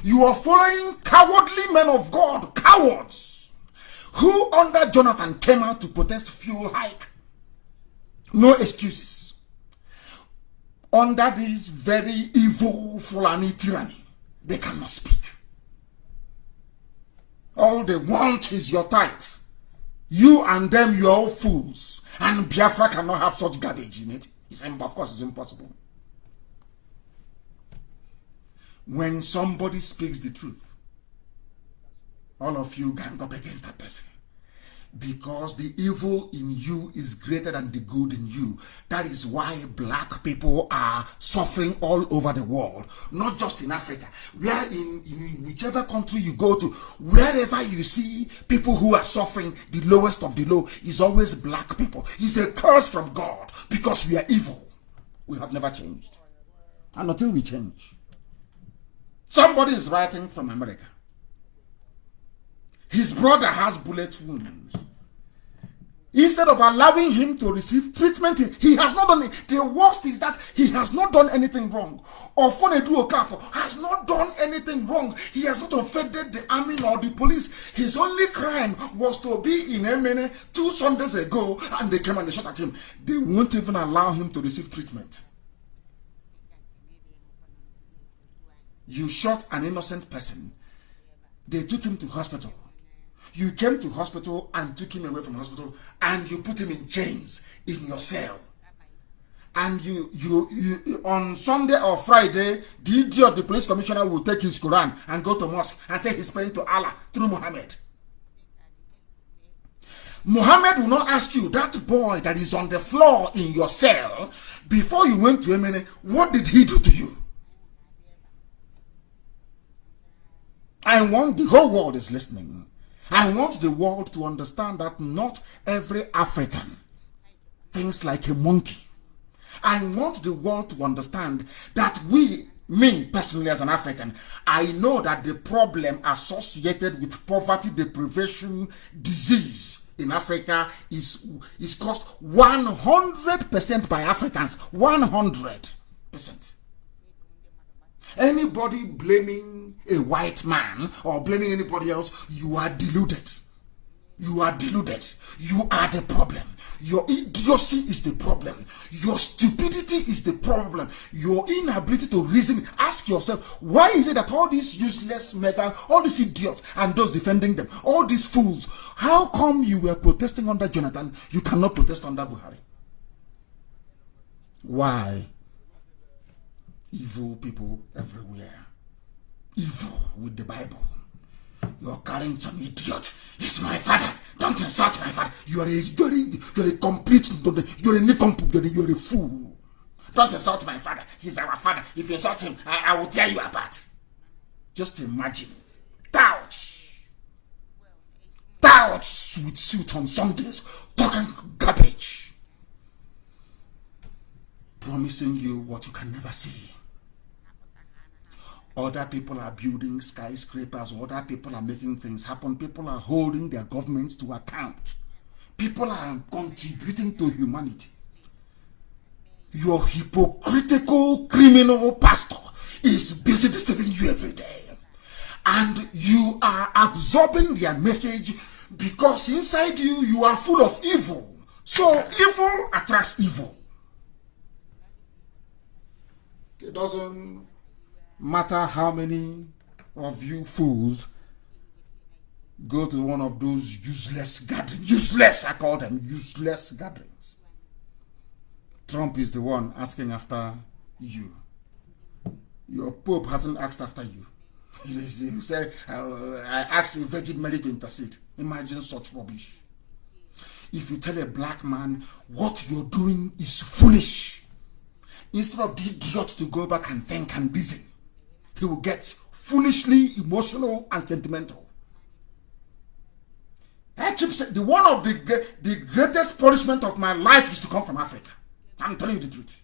You are following cowardly men of God, cowards, who under Jonathan came out to protest fuel hike. No excuses. Under this very evil Fulani tyranny, they cannot speak. All they want is your tithe. You and them, you're all fools. And Biafra cannot have such garbage in it. Of course, it's impossible. When somebody speaks the truth, all of you gang up against that person. Because the evil in you is greater than the good in you. That is why black people are suffering all over the world, not just in Africa. Where in whichever country you go to, wherever you see people who are suffering, the lowest of the low is always black people. It's a curse from God because we are evil. We have never changed. And until we change. Somebody is writing from America. His brother has bullet wounds. Instead of allowing him to receive treatment, he has not done it. The worst is that he has not done anything wrong. Ofonedu Okafor has not done anything wrong. He has not offended the army nor the police. His only crime was to be in Emene 2 Sundays ago, and they came and they shot at him. They won't even allow him to receive treatment. You shot an innocent person. They took him to hospital. You came to hospital and took him away from hospital, and you put him in chains in your cell. And you on Sunday or Friday, the idiot, the police commissioner, will take his Quran and go to mosque and say he's praying to Allah through Muhammad. Muhammad will not ask you, that boy that is on the floor in your cell, before you went to Emene, what did he do to you? I want the whole world is listening. I want the world to understand that not every African thinks like a monkey. I want the world to understand that me personally as an African, I know that the problem associated with poverty, deprivation, disease in Africa is caused 100% by Africans. 100%. Anybody blaming a white man or blaming anybody else, you are deluded. You are deluded. You are the problem. Your idiocy is the problem. Your stupidity is the problem. Your inability to reason. Ask yourself, why is it that all these useless mega, all these idiots and those defending them, all these fools, how come you were protesting under Jonathan, you cannot protest under Buhari? Why? Evil people everywhere. Evil with the Bible. You're carrying some idiot. He's my father. Don't insult my father. You're a complete, you're a fool. Don't insult my father. He's our father. If you insult him, I will tear you apart. Just imagine. Doubts with suit on Sundays, talking garbage. Promising you what you can never see. Other people are building skyscrapers, other people are making things happen, people are holding their governments to account. People are contributing to humanity. Your hypocritical criminal pastor is busy deceiving you every day. And you are absorbing their message because inside you, you are full of evil. So evil attracts evil. It doesn't matter how many of you fools go to one of those useless gatherings. Useless, I call them useless gatherings. Trump is the one asking after you. Your Pope hasn't asked after you. You say, I asked the Virgin Mary to intercede. Imagine such rubbish. If you tell a black man what you're doing is foolish, instead of the idiot to go back and think and reason, he will get foolishly emotional and sentimental. I keep saying, one of the greatest punishment of my life is to come from Africa. I'm telling you the truth.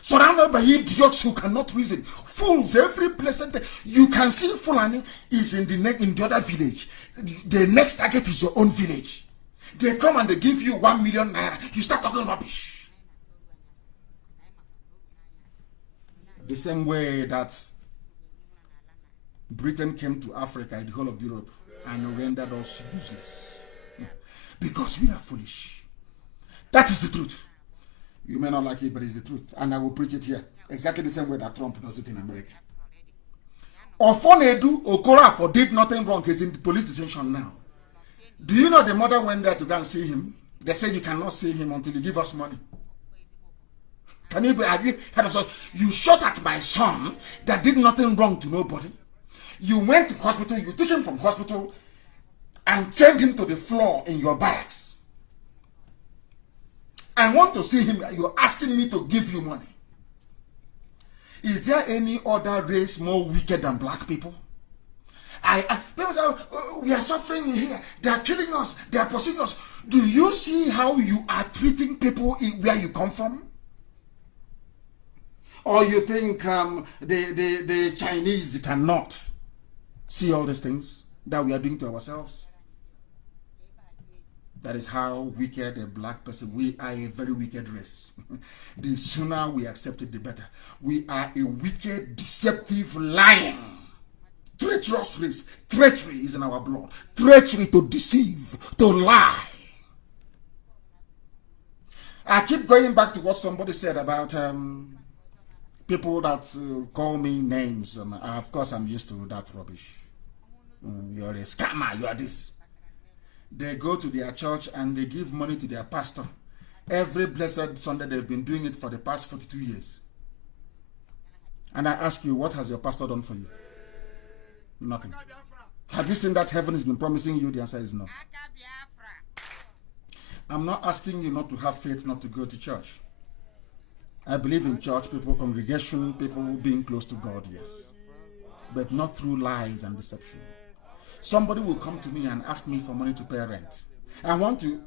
Surrounded by idiots who cannot reason. Fools every blessed day. You can see Fulani is in the other village. The next target is your own village. They come and they give you 1 million naira. You start talking rubbish. The same way that Britain came to Africa, the whole of Europe, and rendered us useless. Because we are foolish. That is the truth. You may not like it, but it's the truth. And I will preach it here. Exactly the same way that Trump does it in America. Ofonedu Okafor did nothing wrong. He's in the police detention now. Do you know the mother went there to go and see him? They said you cannot see him until you give us money. Can you agree? You shot at my son that did nothing wrong to nobody. You went to hospital, you took him from hospital, and chained him to the floor in your barracks. I want to see him. You're asking me to give you money. Is there any other race more wicked than black people? People say, oh, we are suffering here. They are killing us. They are pursuing us. Do you see how you are treating people where you come from? Or you think the Chinese cannot see all these things that we are doing to ourselves? That is how wicked a black person. We are a very wicked race. The sooner we accept it, the better. We are a wicked, deceptive, lying, treacherous race. Treachery is in our blood. Treachery to deceive, to lie. I keep going back to what somebody said about people that call me names. Of course, I'm used to that rubbish. You're a scammer. You are this. They go to their church and they give money to their pastor. Every blessed Sunday, they've been doing it for the past 42 years. And I ask you, what has your pastor done for you? Nothing. Have you seen that heaven has been promising you? The answer is no. I'm not asking you not to have faith, not to go to church. I believe in church, people, congregation, people being close to God, yes. But not through lies and deception. Somebody will come to me and ask me for money to pay rent. I want to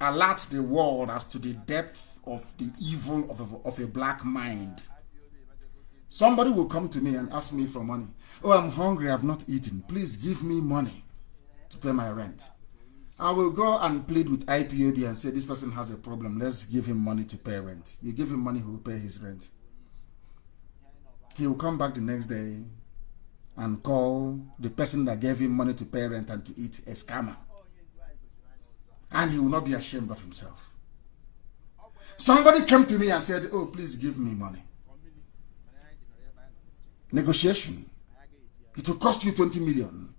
alert the world as to the depth of the evil of a black mind. Somebody will come to me and ask me for money. Oh, I'm hungry, I've not eaten. Please give me money to pay my rent. I will go and plead with IPOB and say, this person has a problem. Let's give him money to pay rent. You give him money, he will pay his rent. He will come back the next day and call the person that gave him money to pay rent and to eat a scammer. And he will not be ashamed of himself. Somebody came to me and said, oh, please give me money. Negotiation. It will cost you 20 million.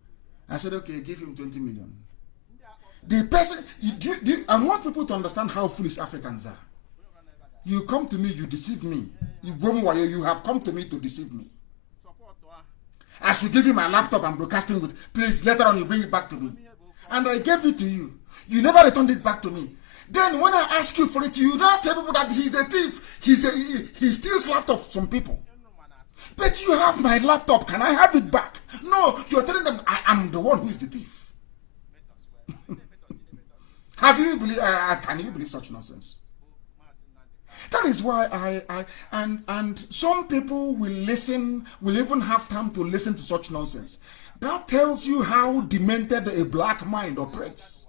I said, okay, give him 20 million. The person, I want people to understand how foolish Africans are. You come to me, you deceive me. You have come to me to deceive me. I should give you my laptop and broadcasting with, please, later on you bring it back to me. And I gave it to you. You never returned it back to me. Then when I ask you for it, you now tell people that he's a thief. He steals laptops from people. But you have my laptop. Can I have it back? No, you're telling them I am the one who is the thief. Can you believe such nonsense? That is why and some people will listen, will even have time to listen to such nonsense. That tells you how demented a black mind operates.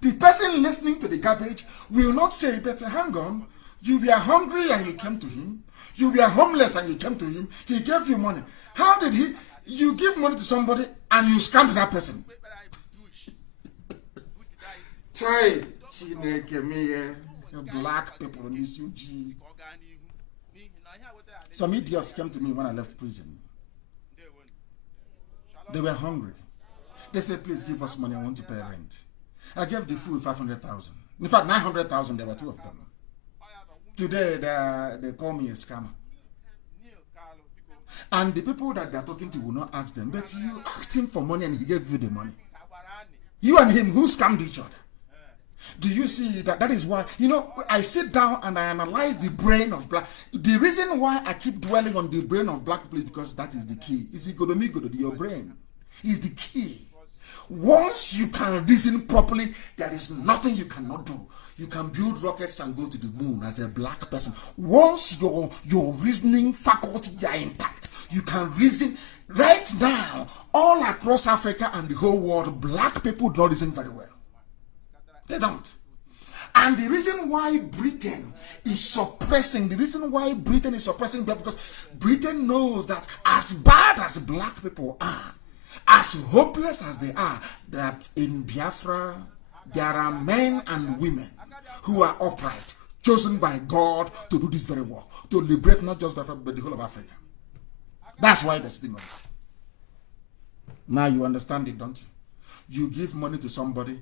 The person listening to the garbage will not say, but hang on, you were hungry and you came to him. You were homeless and you came to him. He gave you money. How did he? You give money to somebody and you scam that person. Child, black people in this UG. Some idiots came to me when I left prison. They were hungry. They said, please give us money, I want to pay rent. I gave the fool 500,000. In fact, 900,000, there were two of them. Today, they call me a scammer. And the people that they're talking to will not ask them, but you asked him for money and he gave you the money. You and him, who scammed each other? Do you see that? That is why, I sit down and I analyze the brain of black. The reason why I keep dwelling on the brain of black people is because that is the key. It's your brain is the key. Once you can reason properly, there is nothing you cannot do. You can build rockets and go to the moon as a black person. Once your reasoning faculty are intact, you can reason. Right now, all across Africa and the whole world, black people don't reason very well. They don't. And the reason why Britain is suppressing, because Britain knows that as bad as black people are, as hopeless as they are, that in Biafra, there are men and women who are upright, chosen by God to do this very work, to liberate not just Biafra, but the whole of Africa. That's why they're still on it. Now you understand it, don't you? You give money to somebody.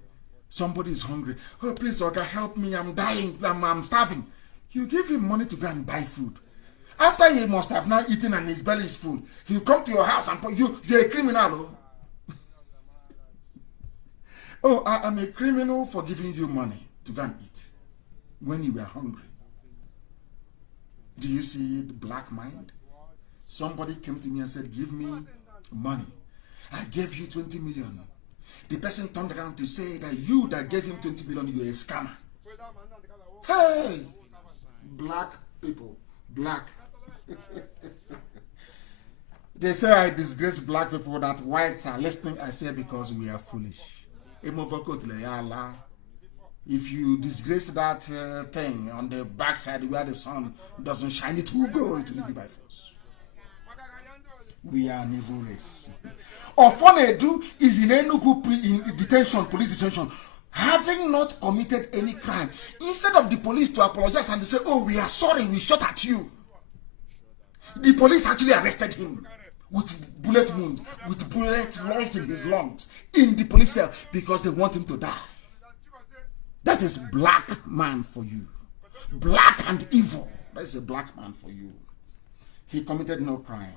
Somebody is hungry. Oh, please, Oga, help me. I'm dying. I'm starving. You give him money to go and buy food. After he must have now eaten and his belly is full, he'll come to your house and you're a criminal. Oh, I am a criminal for giving you money to go and eat when you were hungry. Do you see the black mind? Somebody came to me and said, give me money. I gave you 20 million. The person turned around to say that you that gave him 20 million, you're a scammer. Hey! Black people. Black. They say I disgrace black people, that whites are listening. I say because we are foolish. If you disgrace that thing on the backside where the sun doesn't shine, it will go. It will leave you by force. We are an evil race. Ofonedu is in Enugu in detention, police detention, having not committed any crime. Instead of the police to apologize and to say, oh, we are sorry, we shot at you, the police actually arrested him with bullet wounds, with bullets lodged in his lungs, in the police cell, because they want him to die. That is black man for you. Black and evil. That is a black man for you. He committed no crime.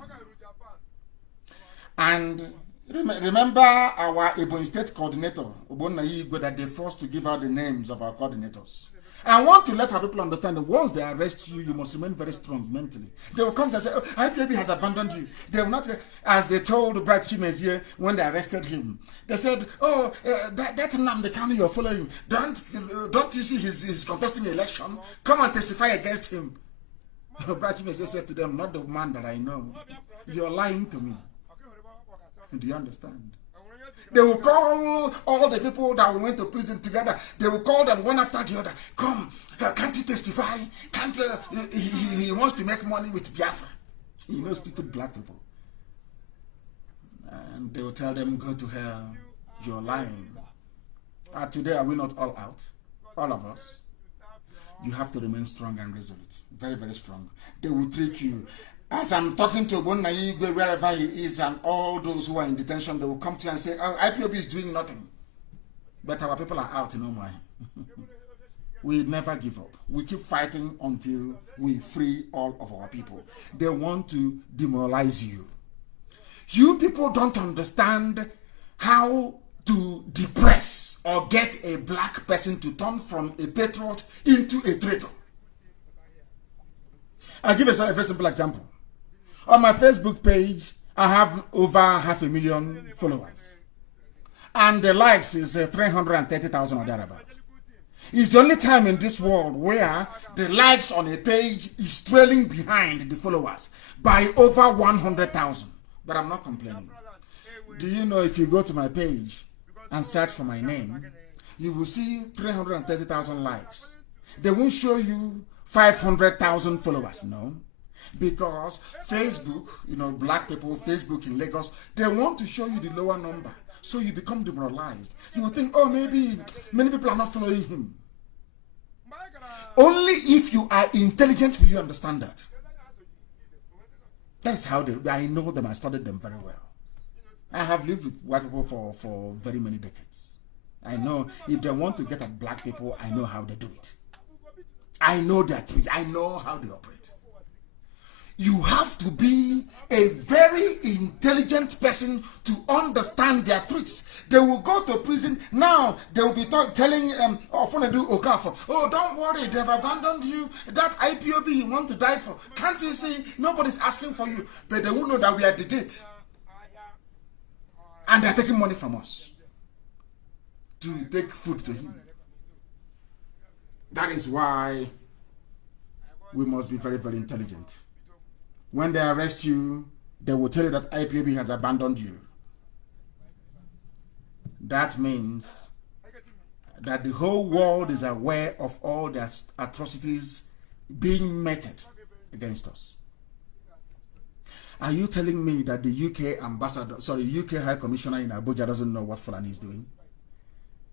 And remember our Ebonyi State coordinator, that they forced to give out the names of our coordinators. I want to let our people understand that once they arrest you, you must remain very strong mentally. They will come to say, oh, IPOB has abandoned you. They will not, as they told Bright Chimezie when they arrested him. They said, oh, that Nnamdi Kanu you're following, don't you see he's contesting election? Come and testify against him. Bright Chimezie said to them, not the man that I know. You're lying to me. Do you understand? They will call all the people that we went to prison together. They will call them one after the other. Come, can't you testify? Can't he wants to make money with Biafra. He knows stupid black people. And they will tell them, go to hell. You're lying. Today, are we not all out? All of us. You have to remain strong and resolute. Very, very strong. They will trick you. As I'm talking to Ogbonna wherever he is, and all those who are in detention, they will come to you and say, oh, IPOB is doing nothing. But our people are out in Omai. We never give up. We keep fighting until we free all of our people. They want to demoralize you. You people don't understand how to depress or get a black person to turn from a patriot into a traitor. I'll give a very simple example. On my Facebook page, I have over 500,000 followers. And the likes is 330,000 or thereabout. It's the only time in this world where the likes on a page is trailing behind the followers by over 100,000. But I'm not complaining. Do you know if you go to my page and search for my name, you will see 330,000 likes. They won't show you 500,000 followers, no. Because Facebook, black people, Facebook in Lagos, they want to show you the lower number. So you become demoralized. You will think, oh, maybe many people are not following him. Only if you are intelligent will you understand that. That's how I know them, I studied them very well. I have lived with white people for very many decades. I know if they want to get at black people, I know how they do it. I know their tricks. I know how they operate. You have to be a very intelligent person to understand their tricks. They will go to prison. Now, they will be telling Ofonedu Okafor, oh, don't worry, they've abandoned you. That IPOB you want to die for. Can't you see? Nobody's asking for you. But they won't know that we are the gate. And they're taking money from us to take food to him. That is why we must be very, very intelligent. When they arrest you, they will tell you that IPOB has abandoned you. That means that the whole world is aware of all the atrocities being meted against us. Are you telling me that the UK High Commissioner in Abuja doesn't know what Fulani is doing?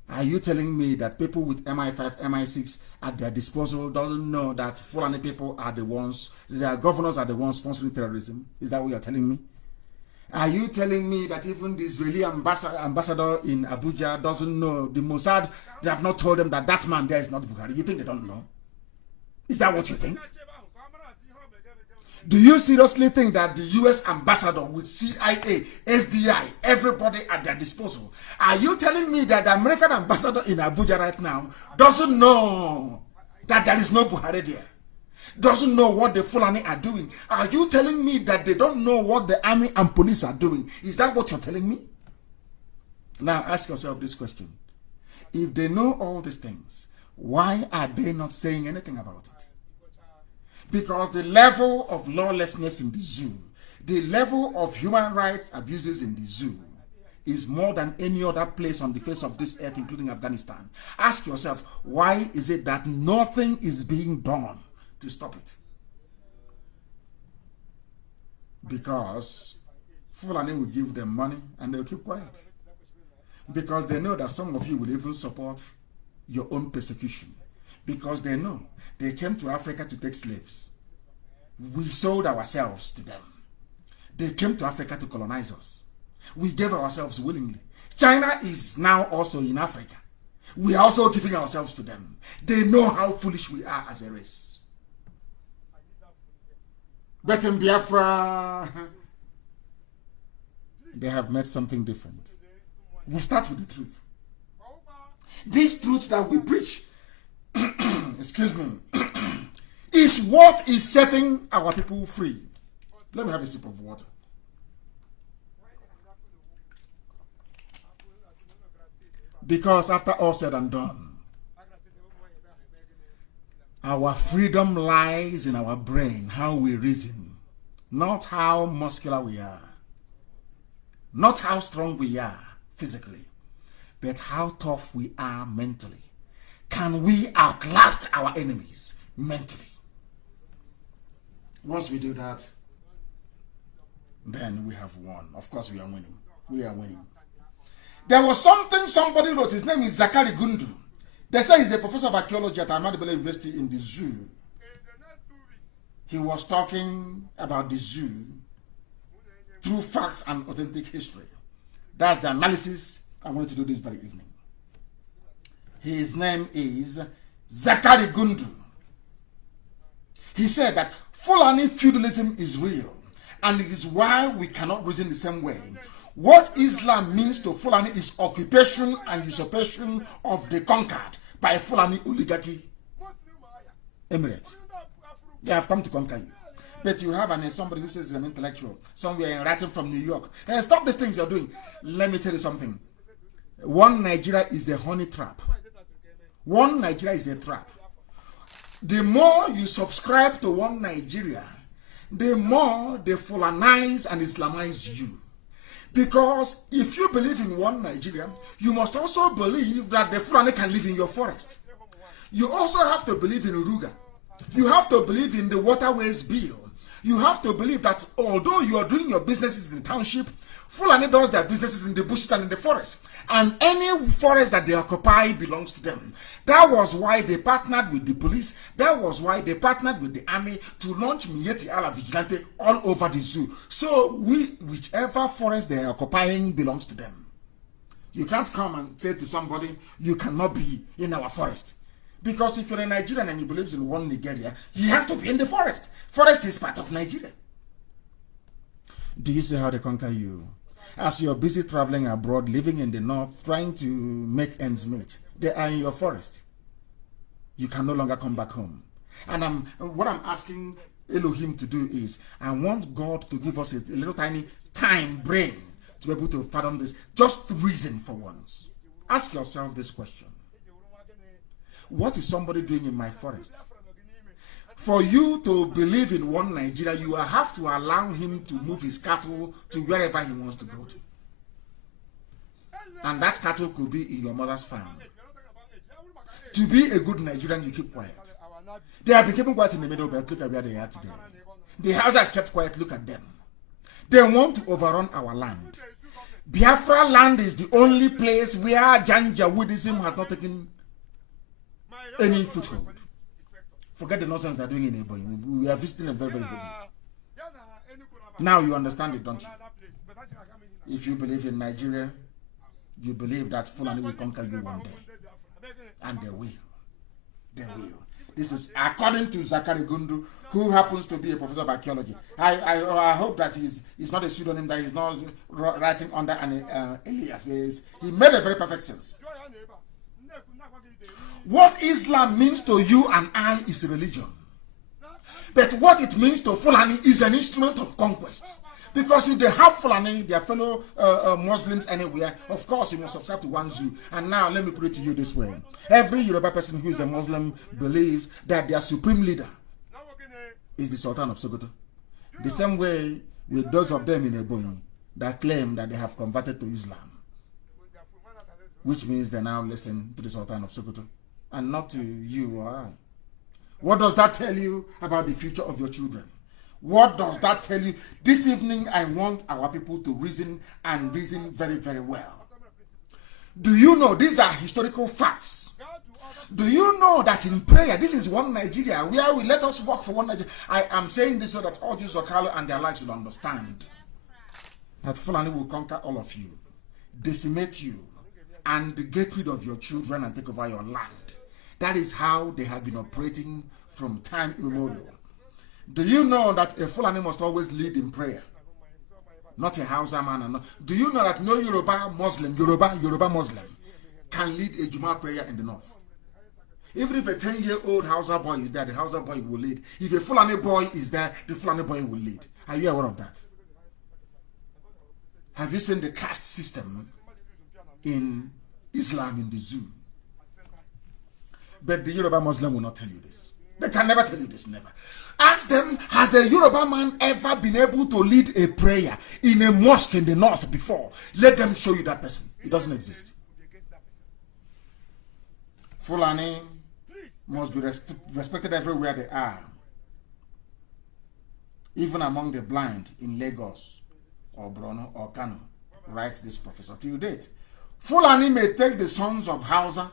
Are you telling me that people with MI5, MI6 at their disposal doesn't know that Fulani people are the ones, their governors are the ones sponsoring terrorism? Is that what you're telling me? Are you telling me that even the Israeli ambassador in Abuja doesn't know, the Mossad, they have not told them that that man there is not Buhari? You think they don't know? Is that what you think? Do you seriously think that the US ambassador with CIA, FBI, everybody at their disposal, are you telling me that the American ambassador in Abuja right now doesn't know that there is no Buhari there? Doesn't know what the Fulani are doing? Are you telling me that they don't know what the army and police are doing? Is that what you're telling me? Now ask yourself this question. If they know all these things, why are they not saying anything about it? Because the level of lawlessness in the zoo, the level of human rights abuses in the zoo is more than any other place on the face of this earth, including Afghanistan. Ask yourself, why is it that nothing is being done to stop it? Because Fulani will give them money and they'll keep quiet. Because they know that some of you will even support your own persecution. Because they know they came to Africa to take slaves. We sold ourselves to them. They came to Africa to colonize us. We gave ourselves willingly. China is now also in Africa. We are also giving ourselves to them. They know how foolish we are as a race. But in Biafra, they have met something different. We start with the truth. This truth that we preach, excuse me, is what is setting our people free. Let me have a sip of water. Because after all said and done, our freedom lies in our brain, how we reason, not how muscular we are, not how strong we are physically, but how tough we are mentally. Can we outlast our enemies mentally? Once we do that, then we have won. Of course, we are winning. We are winning. There was something somebody wrote. His name is Zakari Gundu. They say he's a professor of archaeology at Ahmadu University in the zoo. He was talking about the zoo through facts and authentic history. That's the analysis I want to do this very evening. His name is Zakari Gundu. He said that Fulani feudalism is real, and it is why we cannot reason the same way. What Islam means to Fulani is occupation and usurpation of the conquered by Fulani oligarchy emirates. They have come to conquer you. But you have somebody who says he's an intellectual, somewhere in writing from New York. Hey, stop these things you're doing. Let me tell you something. One Nigeria is a honey trap. One Nigeria is a trap. The more you subscribe to one Nigeria, the more they Fulanize and Islamize you. Because if you believe in one Nigeria, you must also believe that the Fulani can live in your forest. You also have to believe in Uruga. You have to believe in the waterways bill. You have to believe that although you are doing your businesses in the township, Fulani does their businesses in the bush and in the forest. And any forest that they occupy belongs to them. That was why they partnered with the police. That was why they partnered with the army to launch Mieti Ala Vigilante all over the zoo. So whichever forest they are occupying belongs to them. You can't come and say to somebody, you cannot be in our forest. Because if you're a Nigerian and you believe in one Nigeria, he has to be in the forest. Forest is part of Nigeria. Do you see how they conquer you? As you're busy traveling abroad, living in the north, trying to make ends meet, they are in your forest. You can no longer come back home. And what I'm asking Elohim to do is, I want God to give us a little tiny time brain to be able to fathom this. Just reason for once. Ask yourself this question. What is somebody doing in my forest? For you to believe in one Nigeria, you have to allow him to move his cattle to wherever he wants to go to. And that cattle could be in your mother's farm. To be a good Nigerian, you keep quiet. They have been keeping quiet in the middle belt. Look at where they are today. The Hausas kept quiet. Look at them. They want to overrun our land. Biafra land is the only place where Janjaweedism has not taken any foothold. Forget the nonsense they're doing in Ebonyi. We are visiting them very, very heavily. Now you understand it, don't you? If you believe in Nigeria, you believe that Fulani will conquer you one day. And they will. They will. This is according to Zakari Gundu, who happens to be a professor of archaeology. I hope that he's not a pseudonym, that he's not writing under an alias. He made a very perfect sense. What Islam means to you and I is religion. But what it means to Fulani is an instrument of conquest. Because if they have Fulani, their fellow Muslims anywhere, of course you must subscribe to one zoo. And now let me put it to you this way. Every Yoruba person who is a Muslim believes that their supreme leader is the Sultan of Sokoto. The same way with those of them in Ebonyi that claim that they have converted to Islam. Which means they now listen to the Sultan of Sokoto and not to you or I. What does that tell you about the future of your children? What does that tell you? This evening, I want our people to reason and reason very, very well. Do you know these are historical facts? Do you know that in prayer, this is one Nigeria, where we let us work for one Nigeria? I am saying this so that all these Okalo and their likes will understand that Fulani will conquer all of you, decimate you, and get rid of your children and take over your land. That is how they have been operating from time immemorial. Do you know that a Fulani must always lead in prayer? Not a Hausa man. Do you know that no Yoruba Muslim can lead a Juma prayer in the north? Even if a 10-year-old Hausa boy is there, the Hausa boy will lead. If a Fulani boy is there, the Fulani boy will lead. Are you aware of that? Have you seen the caste system in Islam in the zoo? But the Yoruba Muslim will not tell you this. They can never tell you this, never. Ask them, has a Yoruba man ever been able to lead a prayer in a mosque in the north before? Let them show you that person. It doesn't exist. Fulani must be respected everywhere they are. Even among the blind in Lagos or Borno or Kanu, writes this professor. Till date, Fulani may take the sons of Hausa,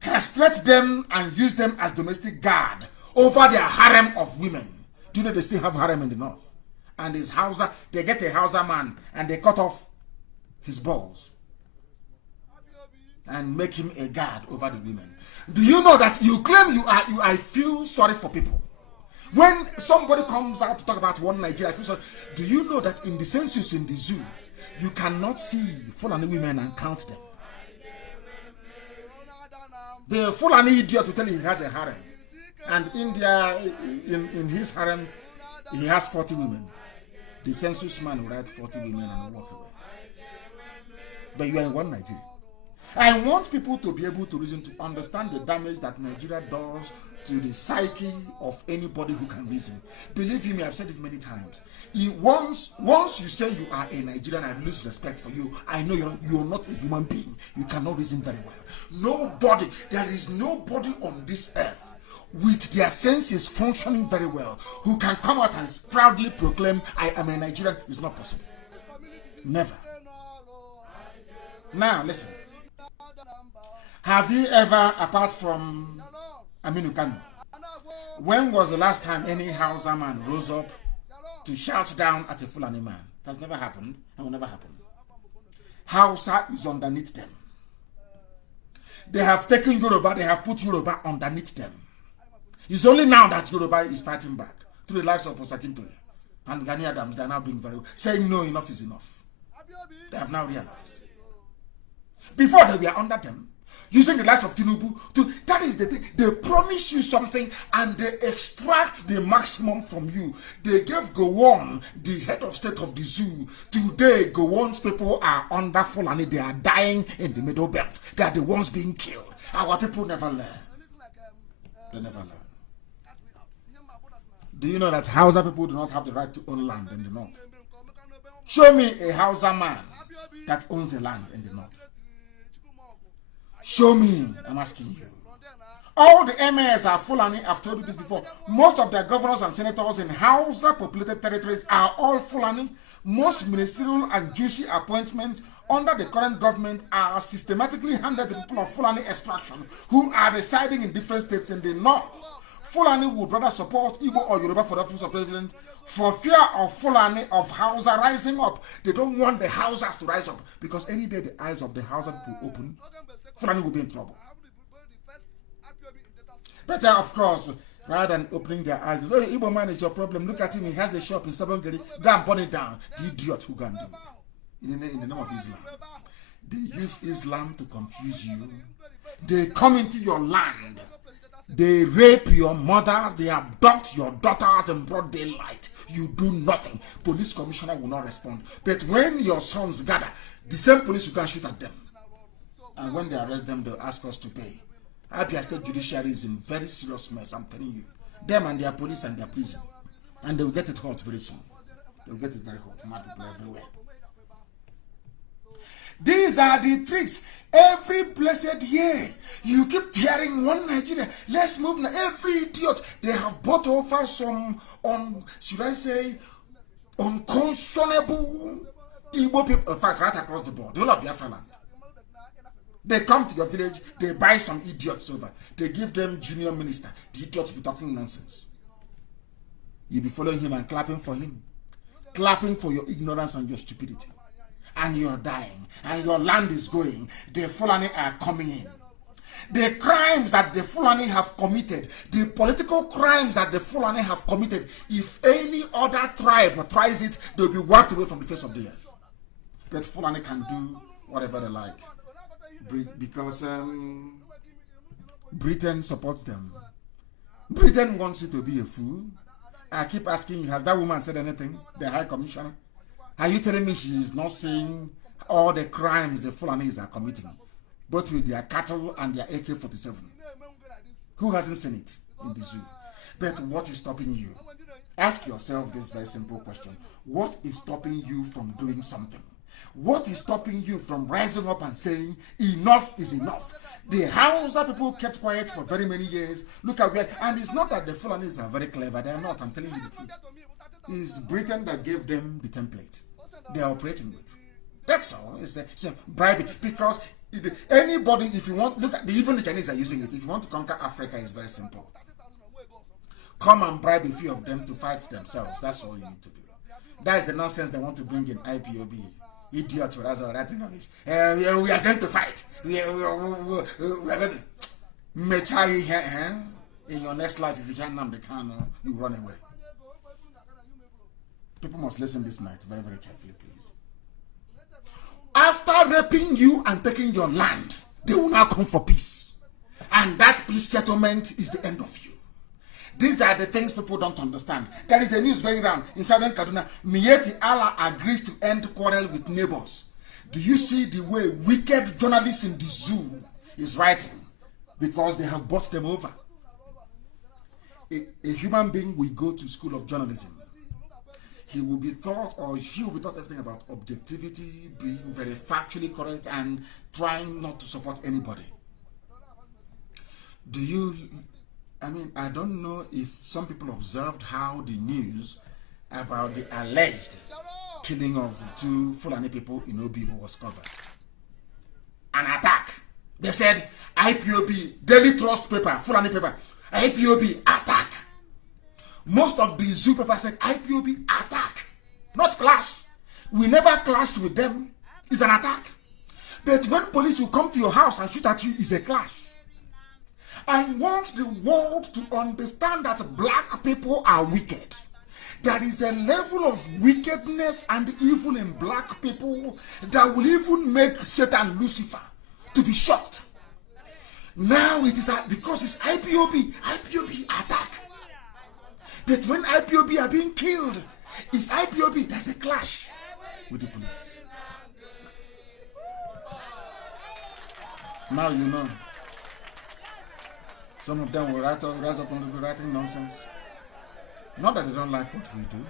castrate them and use them as domestic guard over their harem of women. Do you know they still have harem in the north? And his Hausa, they get a Hausa man and they cut off his balls and make him a guard over the women. Do you know that you claim I feel sorry for people? When somebody comes out to talk about one Nigeria, I feel sorry. Do you know that in the census in the zoo, you cannot see Fulani women and count them? The Fulani idiot to tell you he has a harem. And in his harem, he has 40 women. The census man will write 40 women and walk away. But you are in one Nigeria. I want people to be able to reason, to understand the damage that Nigeria does to the psyche of anybody who can reason. Believe me, I've said it many times. Once you say you are a Nigerian, I lose respect for you. I know you're not a human being. You cannot reason very well. There is nobody on this earth with their senses functioning very well who can come out and proudly proclaim, I am a Nigerian. It's not possible. Never. Now, listen. Have you ever, apart from Aminu Kanu, when was the last time any Hausa man rose up to shout down at a Fulani man? It has never happened and will never happen. Hausa is underneath them. They have taken Yoruba, they have put Yoruba underneath them. It's only now that Yoruba is fighting back through the likes of Osakintoye and Gani Adams. They are now doing very well, saying no, enough is enough. They have now realized. Before they were under them, using the likes of Tinubu to, that is the thing. They promise you something and they extract the maximum from you. They gave Gowon, the head of state of the zoo. Today, Gowon's people are under Fulani. They are dying in the middle belt. They are the ones being killed. Our people never learn. They never learn. Do you know that Hausa people do not have the right to own land in the north? Show me a Hausa man that owns a land in the north. Show me, I'm asking you. All the emirs are Fulani. I've told you this before. Most of their governors and senators in Hausa populated territories are all Fulani. Most ministerial and juicy appointments under the current government are systematically handed to people of Fulani extraction who are residing in different states in the north. Fulani would rather support Igbo or Yoruba for the office of president for fear of Fulani of Hausa rising up. They don't want the Hausas to rise up because any day the eyes of the Hausa people open, Fulani will be in trouble. Better, of course, rather than opening their eyes. Oh, Igbo man is your problem. Look at him. He has a shop in Sabongeri. Go and burn it down. The idiot who can do it. In the name of Islam. They use Islam to confuse you. They come into your land. They rape your mothers. They abduct your daughters in broad daylight. You do nothing. Police commissioner will not respond. But when your sons gather, the same police you can shoot at them. And when they arrest them, they'll ask us to pay. Abia State Judiciary is in very serious mess, I'm telling you. Them and their police and their prison. And they will get it hot very soon. They'll get it very hot. Mad people everywhere. These are the tricks. Every blessed year, you keep hearing one Nigeria. Let's move now. Every idiot. They have bought over some, should I say, unconscionable Igbo people. In fact, right across the board. The whole of Biafra land. They come to your village, they buy some idiots over. They give them junior minister. The idiots be talking nonsense. You be following him and clapping for him. Clapping for your ignorance and your stupidity. And you're dying. And your land is going. The Fulani are coming in. The crimes that the Fulani have committed, the political crimes that the Fulani have committed, if any other tribe tries it, they'll be wiped away from the face of the earth. But Fulani can do whatever they like. Because Britain supports them. Britain wants you to be a fool. I keep asking you, has that woman said anything? The High Commissioner? Are you telling me she is not seeing all the crimes the Fulanis are committing? Both with their cattle and their AK-47. Who hasn't seen it in the zoo? But what is stopping you? Ask yourself this very simple question. What is stopping you from doing something? What is stopping you from rising up and saying, enough is enough? The Hausa people kept quiet for very many years. Look at where, and it's not that the Fulanis are very clever. They are not, I'm telling you the truth. It's Britain that gave them the template they are operating with. That's all. It's a bribe. Because anybody, if you want, look at, even the Chinese are using it. If you want to conquer Africa, it's very simple. Come and bribe a few of them to fight themselves. That's all you need to do. That's the nonsense they want to bring in IPOB. Idiots with us all that rubbish. We are going to fight. We are going to mature you here. In your next life, if you can't Nnamdi Kanu, you run away. People must listen this night very, very carefully, please. After raping you and taking your land, they will now come for peace. And that peace settlement is the end of you. These are the things people don't understand. There is a news going around in southern Kaduna. Miyetti Allah agrees to end quarrel with neighbors. Do you see the way wicked journalists in the zoo is writing? Because they have bought them over. A human being will go to school of journalism. He will be taught, or she will be taught everything about objectivity, being very factually correct, and trying not to support anybody. I don't know if some people observed how the news about the alleged killing of 2 Fulani people in Obibo was covered. An attack. They said, IPOB, Daily Trust paper, Fulani paper, IPOB, attack. Most of the zoo papers said, IPOB, attack. Not clash. We never clashed with them. It's an attack. But when police will come to your house and shoot at you, it's a clash. I want the world to understand that black people are wicked. There is a level of wickedness and evil in black people that will even make Satan Lucifer to be shocked. Now it is because it's IPOB attack. But when IPOB are being killed, it's IPOB. There's a clash with the police. Now you know. Some of them will rise up and be writing nonsense. Not that they don't like what we do,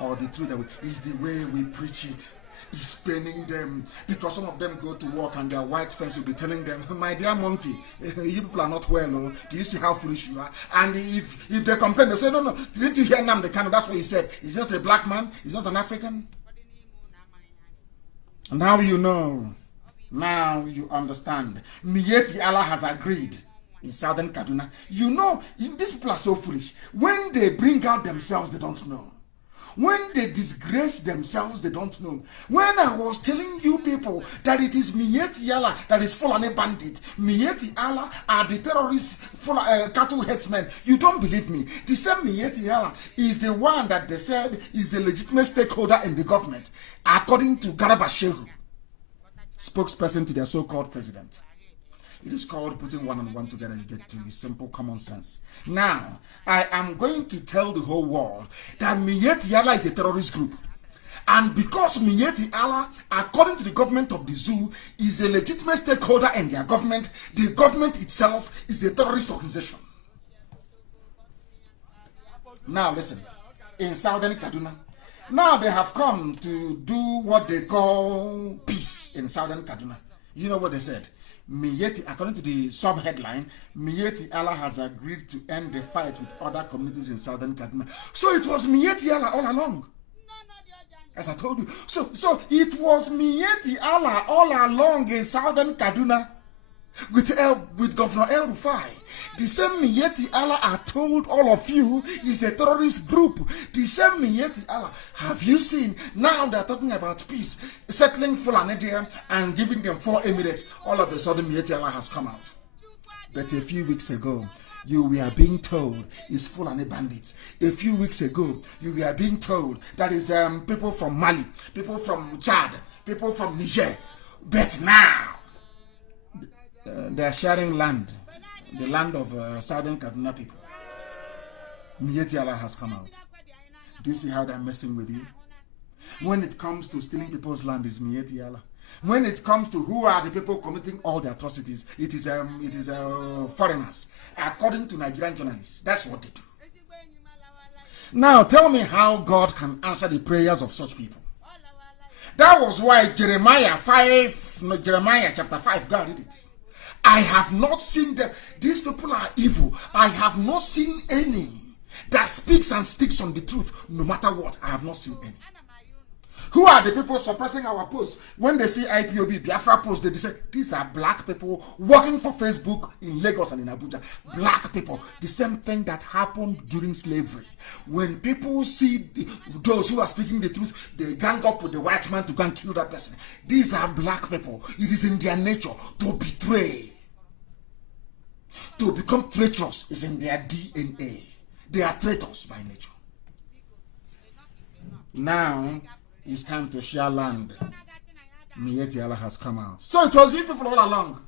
or the truth that is the way we preach it. It's paining them because some of them go to work and their white friends will be telling them, my dear monkey, you people are not well. Oh. Do you see how foolish you are? And if they complain, they say, no, didn't you hear Nnamdi Kanu? That's what he said. He's not a black man. He's not an African. Now you know. Now you understand. Miyetti Allah has agreed in southern Kaduna. You know, these people are so foolish. When they bring out themselves, they don't know. When they disgrace themselves, they don't know. When I was telling you people that it is Miyetti Yala that is Fulani bandit, Miyetti Yala are the terrorist cattle headsmen, you don't believe me. The same Miyetti Yala is the one that they said is a legitimate stakeholder in the government, according to Garba Shehu, spokesperson to their so-called president. It is called putting one and one together. You get to simple common sense. Now, I am going to tell the whole world that Miyetti Yala is a terrorist group. And because Miyetti Yala, according to the government of the zoo, is a legitimate stakeholder in their government, the government itself is a terrorist organization. Now listen, in southern Kaduna, now they have come to do what they call peace in southern Kaduna. You know what they said? Miyetti, according to the sub-headline, Miyetti Yala has agreed to end the fight with other communities in southern Kaduna. So it was Miyetti Yala all along. As I told you. So it was Miyetti Yala all along in southern Kaduna with Governor El Rufai. The same Miyetti Yala I told all of you is a terrorist group. The same Miyetti Yala. Have you seen? Now they're talking about peace, settling Fulani and giving them 4 emirates. All of a sudden Miyetti Yala has come out. But a few weeks ago, you were being told it's Fulani bandits. A few weeks ago, you were being told that is people from Mali, people from Chad, people from Niger. But now, they are sharing land, the land of southern Kaduna people. Miyetti Yala has come out. Do you see how they're messing with you? When it comes to stealing people's land, it's Miyetti Yala. When it comes to who are the people committing all the atrocities, it is foreigners, according to Nigerian journalists. That's what they do. Now tell me how God can answer the prayers of such people. That was why Jeremiah chapter 5, God did it. I have not seen them. These people are evil. I have not seen any that speaks and sticks on the truth, no matter what. I have not seen any. Who are the people suppressing our posts? When they see IPOB, Biafra posts, they say, these are black people working for Facebook in Lagos and in Abuja. Black people. The same thing that happened during slavery. When people see those who are speaking the truth, they gang up with the white man to go and kill that person. These are black people. It is in their nature to betray. To become treacherous is in their DNA. They are traitors by nature. Now, it's time to share land. Miyetti Yala has come out. So it was you people all along.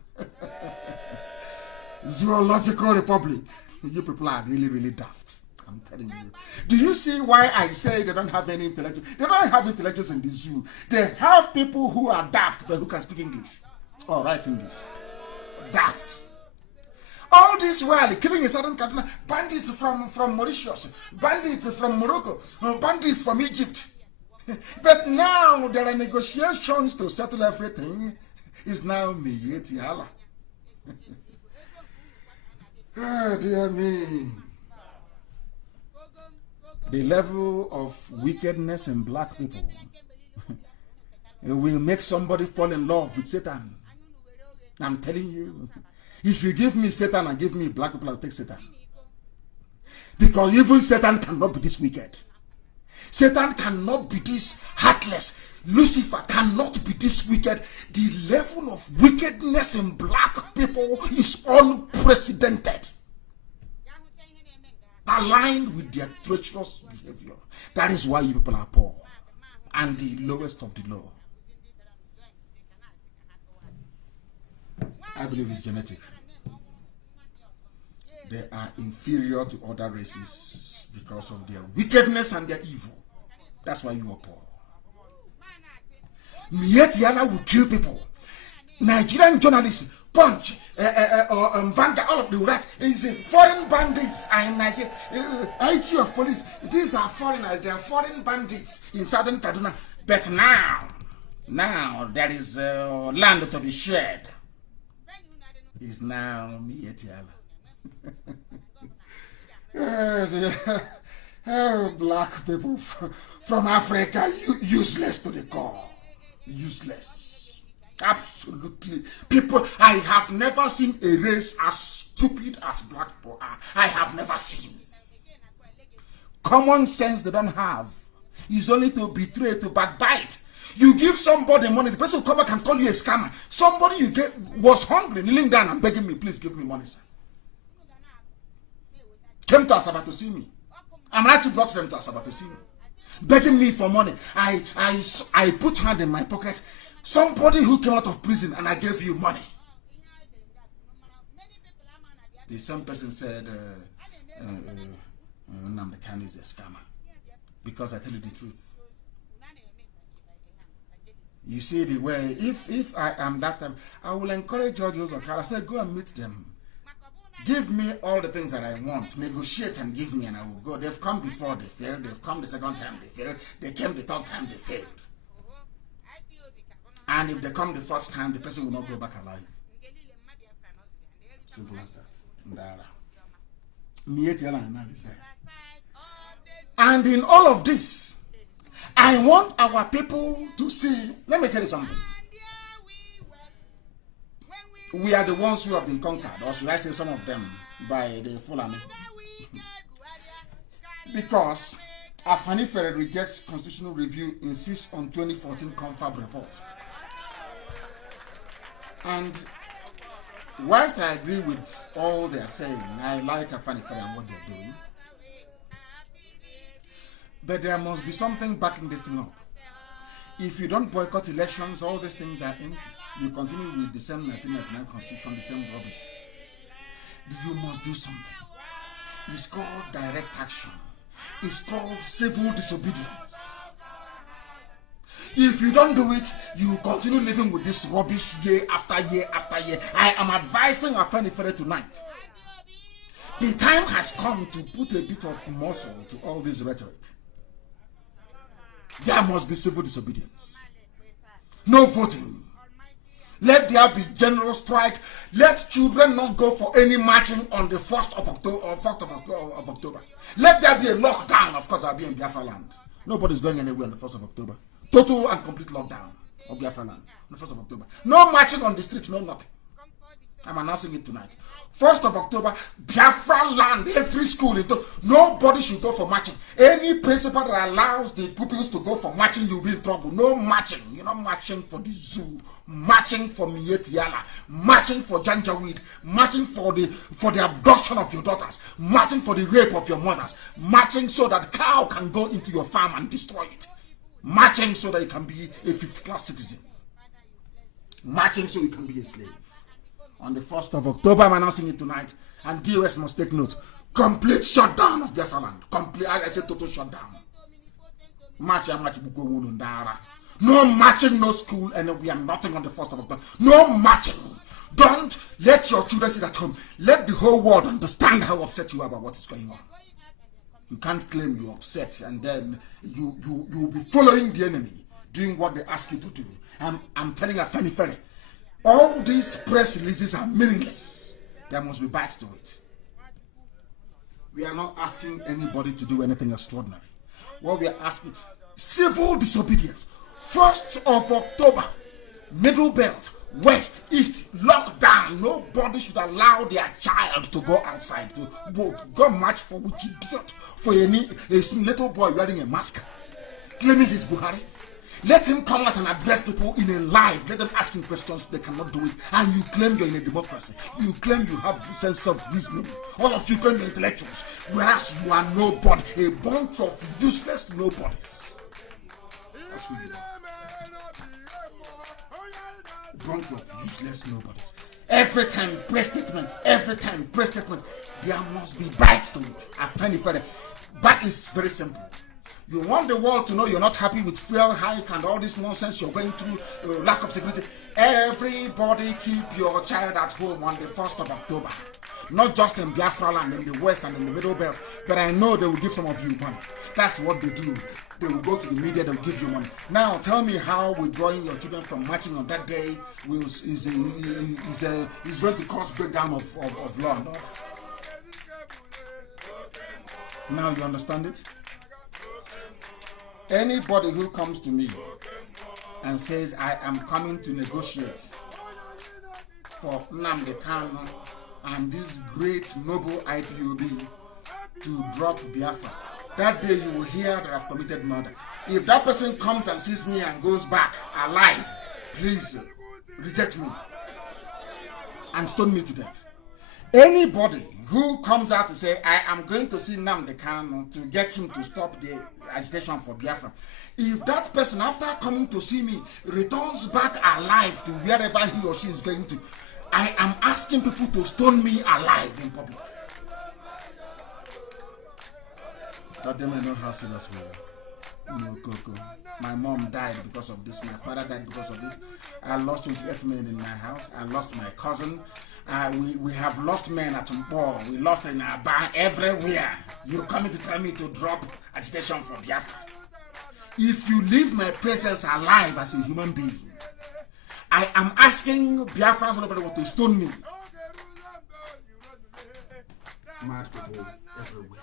Zoological Republic. You people are really, really daft. I'm telling you. Do you see why I say they don't have any intellectuals? They don't have intellectuals in the zoo. They have people who are daft but who can speak English. Or write English. Daft. All this while killing in southern Kaduna, bandits from Mauritius, bandits from Morocco, bandits from Egypt. But now there are negotiations to settle everything. It's now Miyetti Yala. Oh, dear me. The level of wickedness in black people it will make somebody fall in love with Satan. I'm telling you. If you give me Satan and give me black people, I'll take Satan. Because even Satan cannot be this wicked. Satan cannot be this heartless. Lucifer cannot be this wicked. The level of wickedness in black people is unprecedented. Aligned with their treacherous behavior. That is why you people are poor and the lowest of the low. I believe it's genetic. They are inferior to other races because of their wickedness and their evil. That's why you are poor. Miyetti Yala will kill people. Nigerian journalists, Punch, Vanguard, all of the right. Is foreign bandits are in Nigeria. IG of police. These are foreigners. They are foreign bandits in southern Kaduna. But now there is land to be shared. Is now Miyetti Yala. Oh, black people from Africa, useless to the core. Useless. Absolutely. People, I have never seen a race as stupid as black people are. I have never seen. Common sense they don't have. is only to betray, to backbite. You give somebody money, the person will come back and call you a scammer. Somebody you get was hungry, kneeling down and begging me, please give me money, sir. Came to Asaba to see me. I'm actually brought them to Asaba to see me. Begging me for money. I put hand in my pocket. Somebody who came out of prison and I gave you money. The same person said, Nnamdi Kanu is a scammer. Because I tell you the truth. You see the way, if I am that time, I will encourage judges or I say, go and meet them. Give me all the things that I want. Negotiate and give me and I will go. They've come before, they failed. They've come the second time, they failed. They came the third time, they failed. And if they come the fourth time, the person will not go back alive. Simple as that. And in all of this, I want our people to see, let me tell you something. We are the ones who have been conquered, or should I say some of them, by the Fulani. Because Afani Ferrer rejects constitutional review, insists on 2014 confab report. And whilst I agree with all they are saying, I like Afani Ferrer and what they're doing, but there must be something backing this thing up. If you don't boycott elections, all these things are empty. You continue with the same 1999 constitution, the same rubbish. You must do something. It's called direct action. It's called civil disobedience. If you don't do it, you continue living with this rubbish year after year after year. I am advising Afeni Ferre tonight. The time has come to put a bit of muscle to all this rhetoric. There must be civil disobedience. No voting. Let there be general strike. Let children not go for any marching on the 1st of October or 4th of October. Let there be a lockdown. Of course, I'll be in Biafra land. Nobody's going anywhere on the 1st of October. Total and complete lockdown of Biafra land on the 1st of October. No marching on the streets, no nothing. I'm announcing it tonight. 1st of October, Biafra land, every school. Nobody should go for marching. Any principal that allows the pupils to go for marching, you'll be in trouble. No marching. You're not marching for the zoo, marching for Mietiala, marching for Janjaweed, marching for the abduction of your daughters, marching for the rape of your mothers, marching so that cow can go into your farm and destroy it, marching so that you can be a 5th-class citizen, marching so you can be a slave. On the 1st of October, I'm announcing it tonight, and DOS must take note. Complete shutdown of Biafra land. Complete, I said total shutdown. No marching, no school, and we are nothing on the 1st of October. No marching. Don't let your children sit at home. Let the whole world understand how upset you are about what is going on. You can't claim you're upset, and then you will be following the enemy, doing what they ask you to do. I'm telling you, Afeni Ferre, all these press releases are meaningless. There must be bites to it. We are not asking anybody to do anything extraordinary. What we are asking, civil disobedience. 1st of October, Middle Belt, West, East, lockdown. Nobody should allow their child to go outside to vote. Go march for which idiot? For a little boy wearing a mask, claiming he's Buhari. Let him come out and address people in a live. Let them ask him questions. They cannot do it. And you claim you're in a democracy. You claim you have a sense of reasoning. All of you claim you're intellectuals. Whereas you are nobody. A bunch of useless nobodies. That's who you are. A bunch of useless nobodies. Every time, press statement. Every time, press statement. There must be bites to it. Afeni Ferre. That is very simple. You want the world to know you're not happy with fuel hike and all this nonsense you're going through, lack of security. Everybody keep your child at home on the 1st of October. Not just in Biafra land, in the West and in the Middle Belt, but I know they will give some of you money. That's what they do. They will go to the media, they'll give you money. Now tell me how withdrawing your children from marching on that day is going to cause breakdown of law and order. Now you understand it? Anybody who comes to me and says, I am coming to negotiate for Nnamdi Kanu and this great noble IPOB to drop Biafra, that day you will hear that I've committed murder. If that person comes and sees me and goes back alive, please reject me and stone me to death. Anybody who comes out to say, I am going to see Nnamdi Kanu to get him to stop the agitation for Biafra, if that person, after coming to see me, returns back alive to wherever he or she is going to, I am asking people to stone me alive in public. That they may know how serious we are. No, Coco. My mom died because of this. My father died because of it. I lost 28 men in my house. I lost my cousin. We have lost men at Mpo. We lost in our bar everywhere. You're coming to tell me to drop agitation for Biafra. If you leave my presence alive as a human being, I am asking Biafrans all over the world to stone me. Mad people everywhere.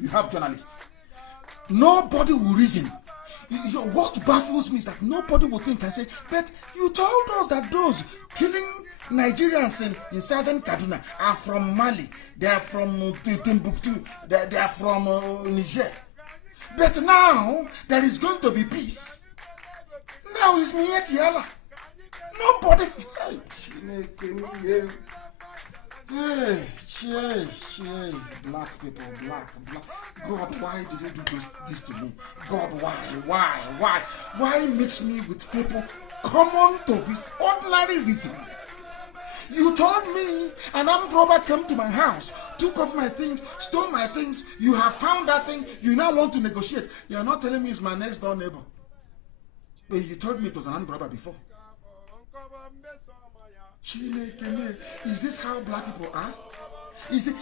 You have journalists. Nobody will reason. What baffles me is that nobody will think and say, but you told us that those killing Nigerians in southern Kaduna are from Mali, they are from Timbuktu, they are from Niger. But now there is going to be peace. Now it's me at Yala. Nobody. Hey, black people, black. God, why did you do this to me? God, why mix me with people common to this ordinary reason? You told me an armed robber came to my house, took off my things, stole my things. You have found that thing. You now want to negotiate. You're not telling me it's my next door neighbor. But you told me it was an armed robber before. Is this how black people are?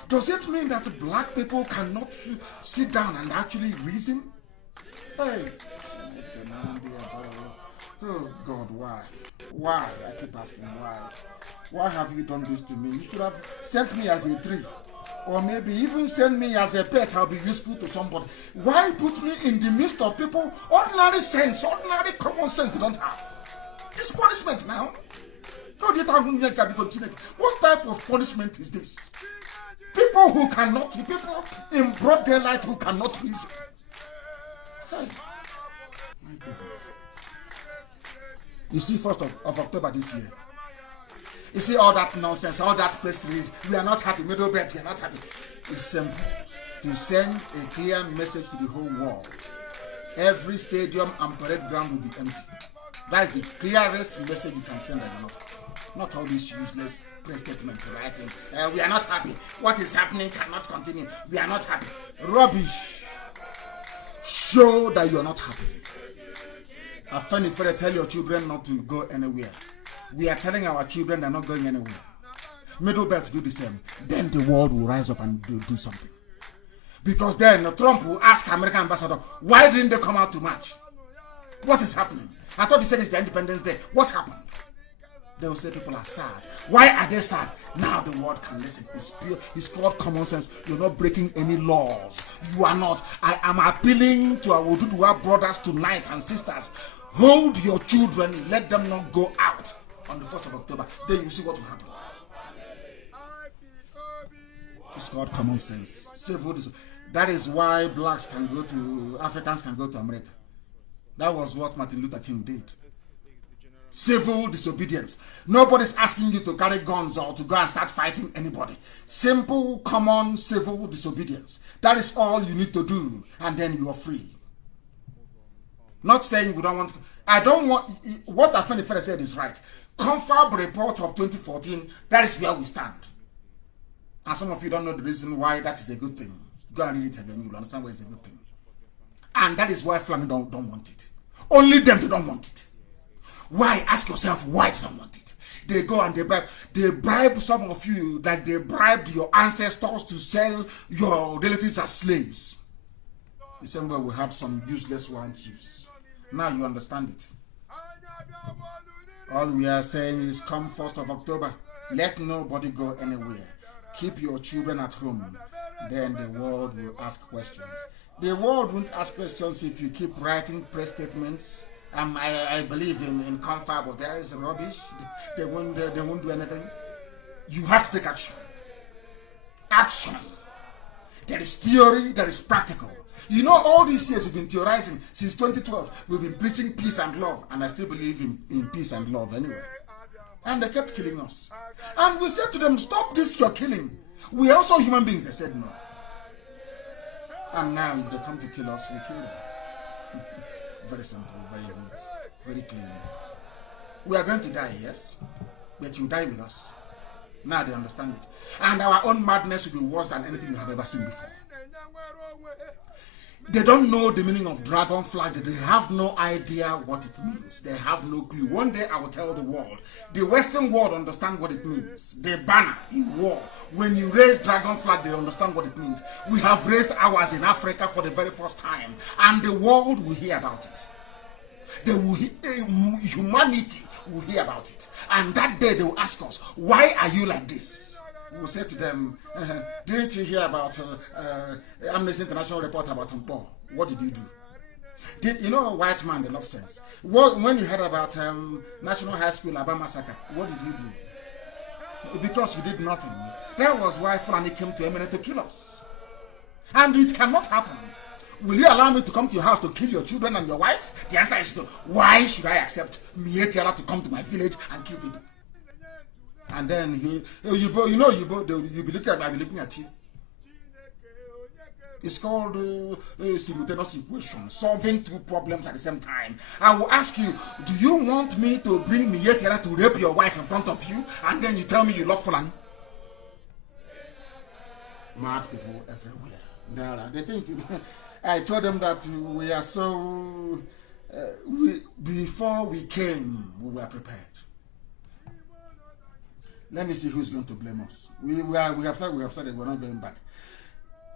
Does it mean that black people cannot sit down and actually reason? Hey. Oh God, why? Why? I keep asking why. Why have you done this to me? You should have sent me as a tree. Or maybe even send me as a pet. I'll be useful to somebody. Why put me in the midst of people ordinary sense, ordinary common sense they don't have? It's punishment now. What type of punishment is this? People in broad daylight who cannot reason. Hey. My goodness. You see, 1st of October this year, you see all that nonsense, all that press release, we are not happy, middle belt, we are not happy. It's simple. To send a clear message to the whole world. Every stadium and parade ground will be empty. That is the clearest message you can send that you're not happy. Not all this useless press statement writing. We are not happy. What is happening cannot continue. We are not happy. Rubbish. Show that you are not happy. Afeni Fere, tell your children not to go anywhere. We are telling our children they're not going anywhere. Middle belt do the same. Then the world will rise up and do something. Because then Trump will ask American ambassador, why didn't they come out to march? What is happening? I thought he said it's the Independence Day. What happened? They will say people are sad. Why are they sad? Now the world can listen. It's pure. It's called common sense. You're not breaking any laws. You are not. I am appealing to our Oduduwa brothers tonight and sisters. Hold your children. Let them not go out on the 1st of October. Then you see what will happen. It's called common sense. That is why blacks can go to, Africans can go to America. That was what Martin Luther King did. Civil disobedience. Nobody's asking you to carry guns or to go and start fighting anybody. Simple, common, civil disobedience. That is all you need to do, and then you are free. Not saying we don't want. I don't want. What Afeni Fere said is right. Confab report of 2014. That is where we stand. And some of you don't know the reason why that is a good thing. Go and read it again. You'll understand why it's a good thing. And that is why Fulani don't want it. Only them they don't want it. Why? Ask yourself why they don't want it. They go and they bribe some of you like they bribed your ancestors to sell your relatives as slaves. The same way we had some useless warrant chiefs. Now you understand it. All we are saying is come 1st of October. Let nobody go anywhere. Keep your children at home. Then the world will ask questions. The world won't ask questions if you keep writing press statements. I believe in confab, but there is rubbish. They won't do anything. You have to take action. Action. There is theory, there is practical. You know, all these years we've been theorizing since 2012. We've been preaching peace and love, and I still believe in peace and love anyway. And they kept killing us. And we said to them, stop this, you're killing. We are also human beings. They said no. And now if they come to kill us, we kill them. Very simple, very neat, very clean. We are going to die, yes, but you die with us. Now they understand it. And our own madness will be worse than anything you have ever seen before. They don't know the meaning of dragon flag. They have no idea what it means. They have no clue. One day I will tell the world. The Western world understand what it means. The banner in war. When you raise dragon flag, they understand what it means. We have raised ours in Africa for the very first time. And the world will hear about it. Humanity will hear about it. And that day they will ask us, why are you like this? We will say to them, didn't you hear about Amnesty International report about Mpo? What did you do? You know, a white man, they love sense. When you heard about National High School Aba massacre, what did you do? Because you did nothing. That was why Fulani came to Emirates to kill us. And it cannot happen. Will you allow me to come to your house to kill your children and your wife? The answer is no. Why should I accept Mietiala to come to my village and kill people? And then you'll be looking at me, I'll be looking at you. It's called simultaneous equation, solving two problems at the same time. I will ask you, do you want me to bring Mietiala to rape your wife in front of you, and then you tell me you love Fulani? Mad people everywhere. They think I told them that we are so. Before we came, we were prepared. Let me see who's going to blame us. We have said that we're not going back.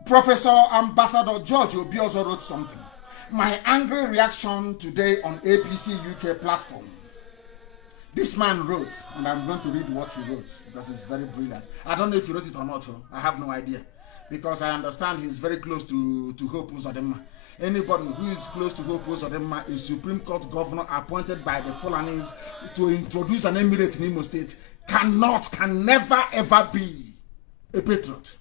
Professor Ambassador George Obiozo wrote something. My angry reaction today on APC UK platform. This man wrote, and I'm going to read what he wrote because it's very brilliant. I don't know if he wrote it or not. I have no idea. Because I understand he's very close to Hope Uzodinma. Anybody who is close to Hope Uzodinma is Supreme Court governor appointed by the Fulanis to introduce an emirate in Imo State can never ever be a patriot.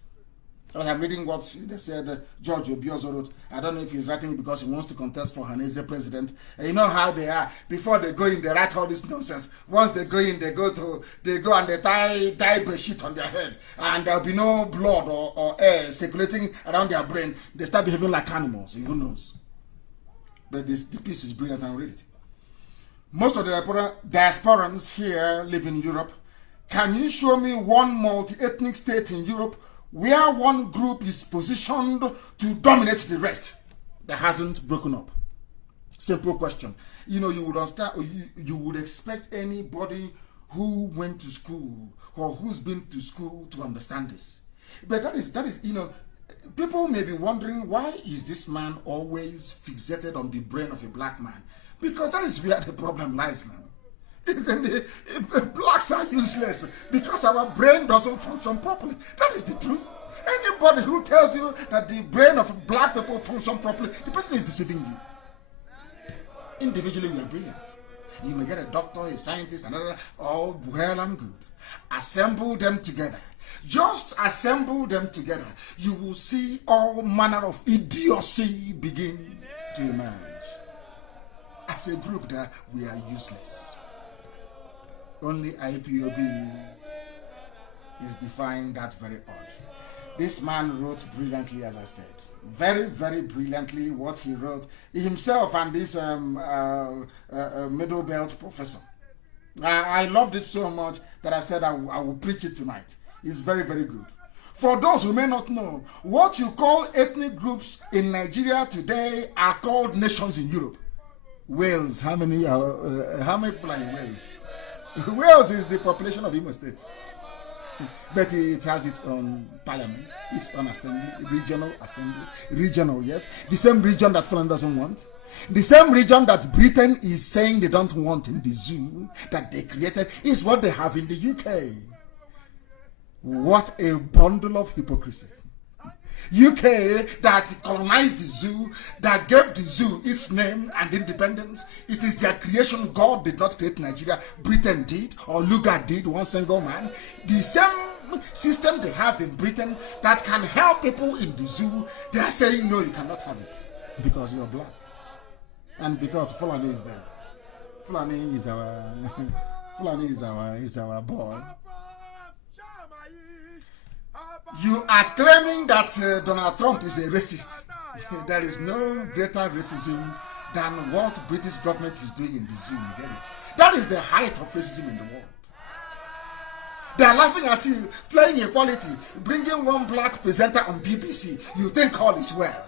I'm reading what they said George Obiozo wrote. I don't know if he's writing it because he wants to contest for Hanese president. And you know how they are. Before they go in, they write all this nonsense. Once they go in, they go and they tie bedsheet on their head. And there'll be no blood or air circulating around their brain. They start behaving like animals. Who knows? But the piece is brilliant, and read it. Most of the diasporans here live in Europe. Can you show me one multi-ethnic state in Europe where one group is positioned to dominate the rest that hasn't broken up? Simple question. You know, you would understand, you would expect anybody who went to school or who's been to school to understand this. But that is, you know, people may be wondering, why is this man always fixated on the brain of a black man? Because that is where the problem lies, man. Blacks are useless because our brain doesn't function properly. That is the truth. Anybody who tells you that the brain of black people function properly, the person is deceiving you. Individually, we are brilliant. You may get a doctor, a scientist, another, all well and good. Assemble them together. Just assemble them together. You will see all manner of idiocy begin to emerge. As a group, that we are useless. Only IPOB is defying that very odd. This man wrote brilliantly, as I said. Very, very brilliantly what he wrote. Himself and this middle belt professor. I loved it so much that I said I will preach it tonight. It's very, very good. For those who may not know, what you call ethnic groups in Nigeria today are called nations in Europe. Wales, how many people are in Wales? Wales is the population of Imo State. But it has its own parliament, its own assembly, regional, yes. The same region that Fulham doesn't want. The same region that Britain is saying they don't want in the zoo that they created is what they have in the UK. What a bundle of hypocrisy. UK that colonized the zoo, that gave the zoo its name and independence. It is their creation. God did not create Nigeria. Britain did, or Lugard did, one single man. The same system they have in Britain that can help people in the zoo, they are saying, no, you cannot have it because you're black. And because Fulani is there. Fulani is our Fulani is our boy. You are claiming that Donald Trump is a racist. There is no greater racism than what British government is doing in the zoo. That is the height of racism in the world. They are laughing at you, playing equality, bringing one black presenter on BBC. You think all is well.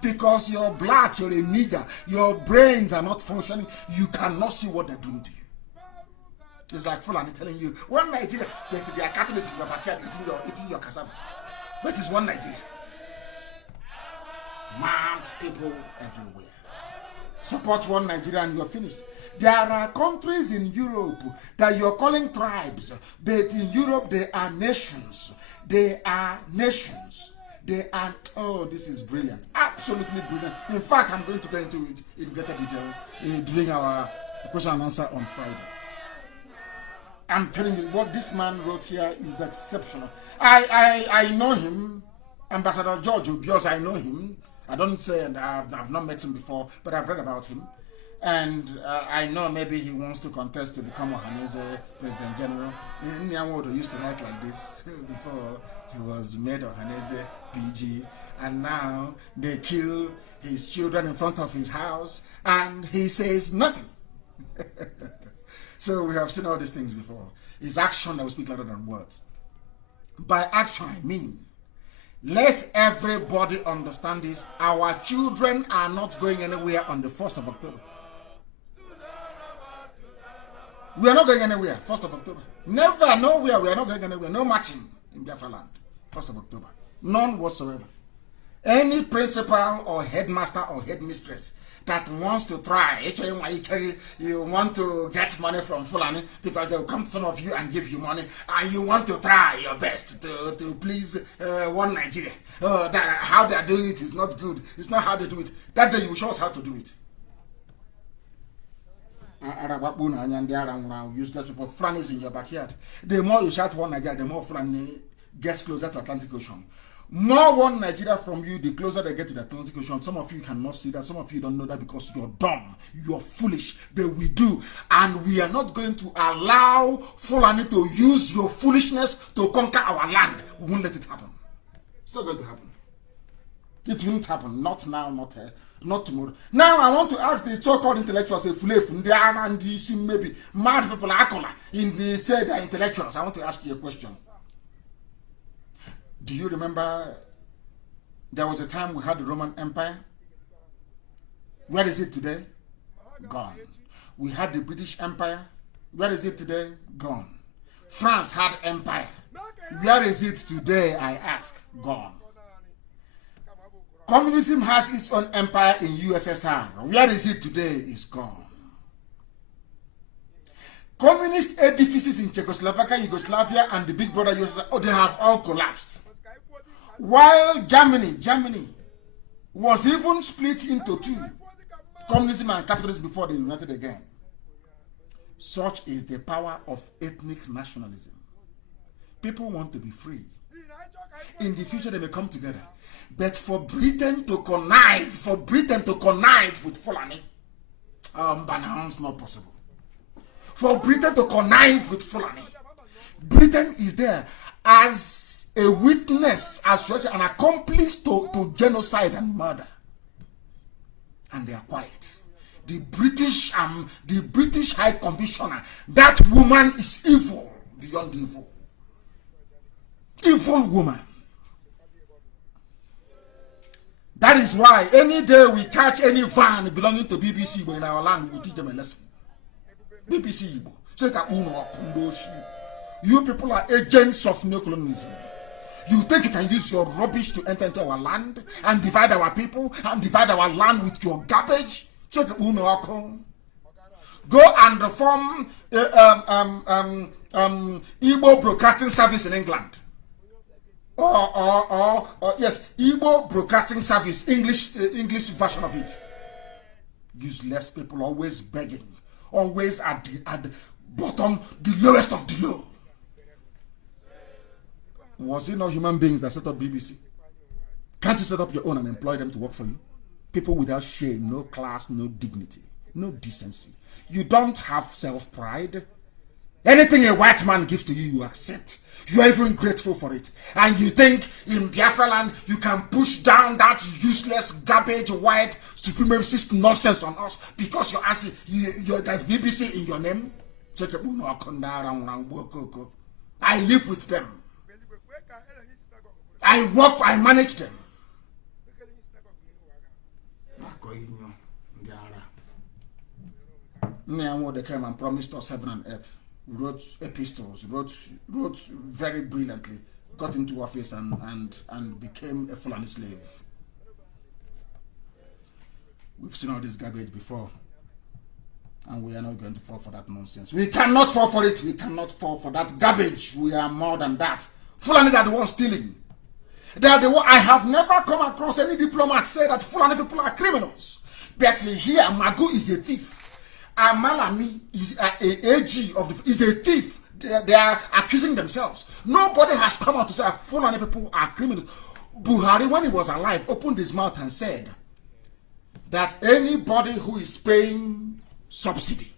Because you're black, you're a nigger, your brains are not functioning, you cannot see what they're doing to you. It's like Fulani telling you, one Nigeria, they are Catholics in your backyard eating your cassava. That is one Nigeria. Mad people everywhere. Support one Nigeria and you're finished. There are countries in Europe that you're calling tribes, but in Europe they are nations. They are nations. They are, oh, this is brilliant. Absolutely brilliant. In fact, I'm going to go into it in greater detail during our question and answer on Friday. I'm telling you, what this man wrote here is exceptional. I know him, Ambassador George Obios, I know him. I don't say, and I've not met him before, but I've read about him. And I know maybe he wants to contest to become Ohanese President General. Nyamodo used to write like this before he was made Ohanese PG. And now they kill his children in front of his house and he says nothing. So we have seen all these things before. It's action that will speak louder than words. By action, I mean, let everybody understand this. Our children are not going anywhere on the 1st of October. We are not going anywhere, 1st of October. Never, nowhere, we are not going anywhere. No marching in Biafra land, 1st of October. None whatsoever. Any principal or headmaster or headmistress that wants to try, you want to get money from Fulani because they will come to some of you and give you money, and you want to try your best to please one Nigeria. How they are doing it is not good. It's not how they do it. That day you will show us how to do it. Useless people, Fulani is in your backyard. The more you shout one Nigeria, the more Fulani gets closer to Atlantic Ocean. More one Nigeria from you, the closer they get to the Atlantic Ocean. Some of you cannot see that. Some of you don't know that because you're dumb. You're foolish. But we do. And we are not going to allow Fulani to use your foolishness to conquer our land. We won't let it happen. It's not going to happen. It won't happen. Not now, not tomorrow. Now I want to ask the so-called intellectuals, maybe mad people, in the say they're intellectuals. I want to ask you a question. Do you remember there was a time we had the Roman Empire? Where is it today? Gone. We had the British Empire. Where is it today? Gone. France had empire. Where is it today, I ask? Gone. Communism had its own empire in USSR. Where is it today? It's gone. Communist edifices in Czechoslovakia, Yugoslavia, and the big brother USSR, they have all collapsed. While Germany was even split into two, communism and capitalism, before they united again. Such is the power of ethnic nationalism. People want to be free. In the future, they may come together. But for Britain to connive with Fulani, it's not possible. For Britain to connive with Fulani, Britain is there as a witness, as an accomplice to genocide and murder. And they are quiet. The British High Commissioner, that woman is evil beyond evil. Evil woman. That is why any day we catch any van belonging to BBC in our land, we teach them a lesson. BBC Igbo. You people are agents of neocolonialism. You think you can use your rubbish to enter into our land and divide our people and divide our land with your garbage? Go and reform Igbo Broadcasting Service in England. Or yes, Igbo Broadcasting Service, English version of it. Useless people, always begging, always at the bottom, the lowest of the low. Was it not human beings that set up BBC? Can't you set up your own and employ them to work for you? People without shame, no class, no dignity, no decency. You don't have self-pride. Anything a white man gives to you, you accept. You are even grateful for it. And you think in Biafra land, you can push down that useless, garbage, white, supremacist nonsense on us because there's BBC in your name? I live with them. I manage them. They came and promised us heaven and earth. Wrote epistles, wrote very brilliantly, got into office and became a Fulani slave. We've seen all this garbage before, and we are not going to fall for that nonsense. We cannot fall for it. We cannot fall for that garbage. We are more than that. Fulani are the ones stealing. They are the one. I have never come across any diplomat say that Fulani people are criminals. But here, Magu is a thief. Amalami is a AG is a thief. They are accusing themselves. Nobody has come out to say Fulani people are criminals. Buhari, when he was alive, opened his mouth and said that anybody who is paying subsidy,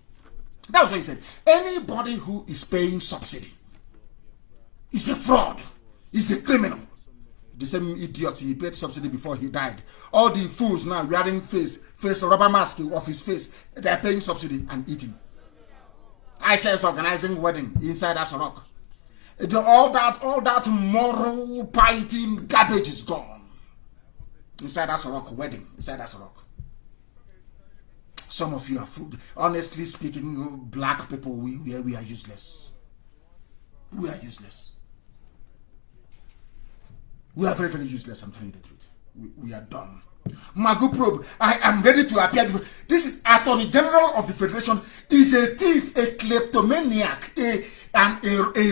that was what he said, anybody who is paying subsidy is a fraud, is a criminal. The same idiot, he paid subsidy before he died. All the fools now wearing face rubber mask of his face, they are paying subsidy and eating. Aisha is organizing wedding inside Asorok. All that moral piety garbage is gone. Inside Asorok wedding, inside Asorok. Some of you are food. Honestly speaking, black people, we are useless. We are useless. We are very, very useless, I'm telling you the truth. We are done. Magu Probe, I am ready to appear before. This is Attorney General of the Federation, is a thief, a kleptomaniac, a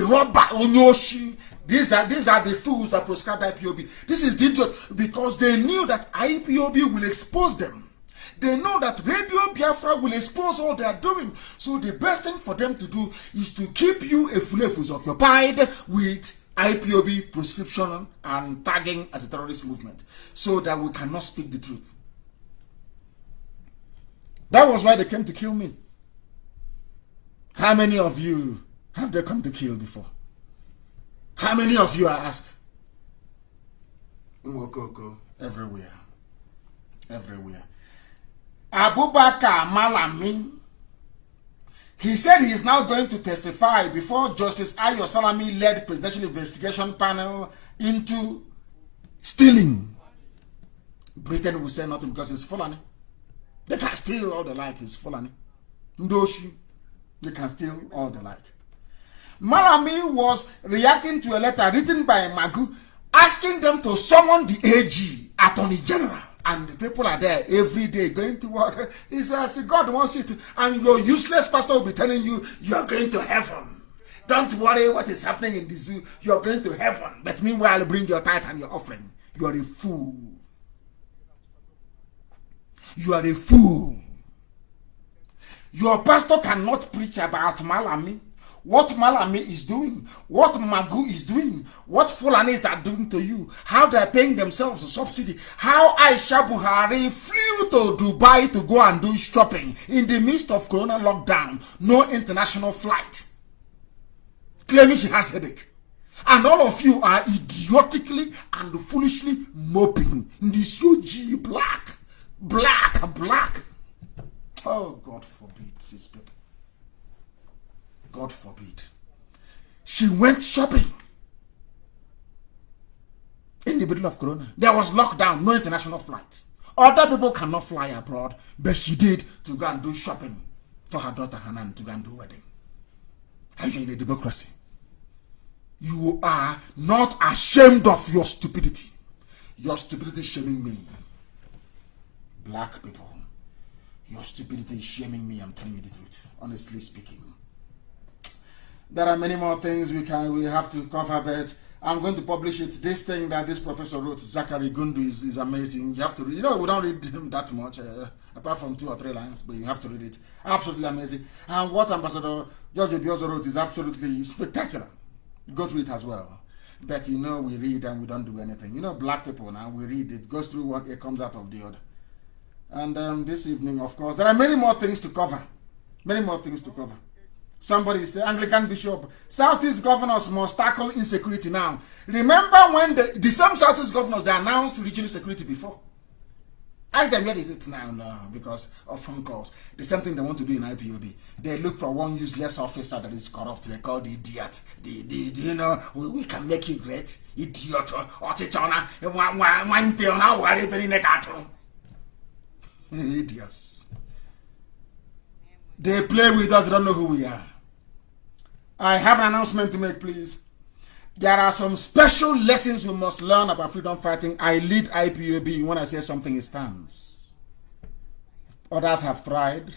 robber, Onyoshi. These are the fools that prescribe IPOB. This is the idiot because they knew that IPOB will expose them. They know that Radio Biafra will expose all they are doing. So the best thing for them to do is to keep you a fulefus occupied with IPOB prescription and tagging as a terrorist movement so that we cannot speak the truth. That was why they came to kill me. How many of you have they come to kill before? How many of you are asked? Everywhere. Everywhere. Abubakar Malami, he said he is now going to testify before Justice Ayo Salami-led presidential investigation panel into stealing. Britain will say nothing because it's Fulani. They can steal all they like, it's Fulani. Ndoshi, they can steal all they like. Malami was reacting to a letter written by Magu asking them to summon the AG, Attorney General. And the people are there every day going to work. He says, God wants it. And your useless pastor will be telling you, you're going to heaven. Don't worry what is happening in the zoo. You're going to heaven. But meanwhile, bring your tithe and your offering. You are a fool. You are a fool. Your pastor cannot preach about Malami. What Malami is doing, what Magu is doing, what Fulanis are doing to you, how they are paying themselves a subsidy, how Aisha Buhari flew to Dubai to go and do shopping in the midst of Corona lockdown, no international flight, claiming she has headache. And all of you are idiotically and foolishly moping in this UG black. Oh, God forbid these people. God forbid. She went shopping in the middle of Corona. There was lockdown, no international flight. Other people cannot fly abroad, but she did to go and do shopping for her daughter Hanan to go and do wedding. Are you in a democracy? You are not ashamed of your stupidity. Your stupidity is shaming me. Black people, your stupidity is shaming me. I'm telling you the truth, honestly speaking. There are many more things we have to cover, but I'm going to publish it. This thing that this professor wrote, Zachary Gundu, is amazing. You have to read. You know, we don't read him that much, apart from 2 or 3 lines, but you have to read it. Absolutely amazing. And what Ambassador George Obiozo wrote is absolutely spectacular. Go through it as well. But you know, we read and we don't do anything. You know, black people now, we read, it goes through one, it comes out of the other. And this evening, of course, there are many more things to cover. Many more things to cover. Somebody said, Anglican Bishop, Southeast governors must tackle insecurity now. Remember when the same Southeast governors, they announced regional security before? Ask them, where is it now? No, because of phone calls. The same thing they want to do in IPOB. They look for one useless officer that is corrupt. They call the idiot. You know, we can make you great. Idiot. Idiots. They play with us, they don't know who we are. I have an announcement to make, please. There are some special lessons we must learn about freedom fighting. I lead IPOB. When I say something, it stands. Others have tried.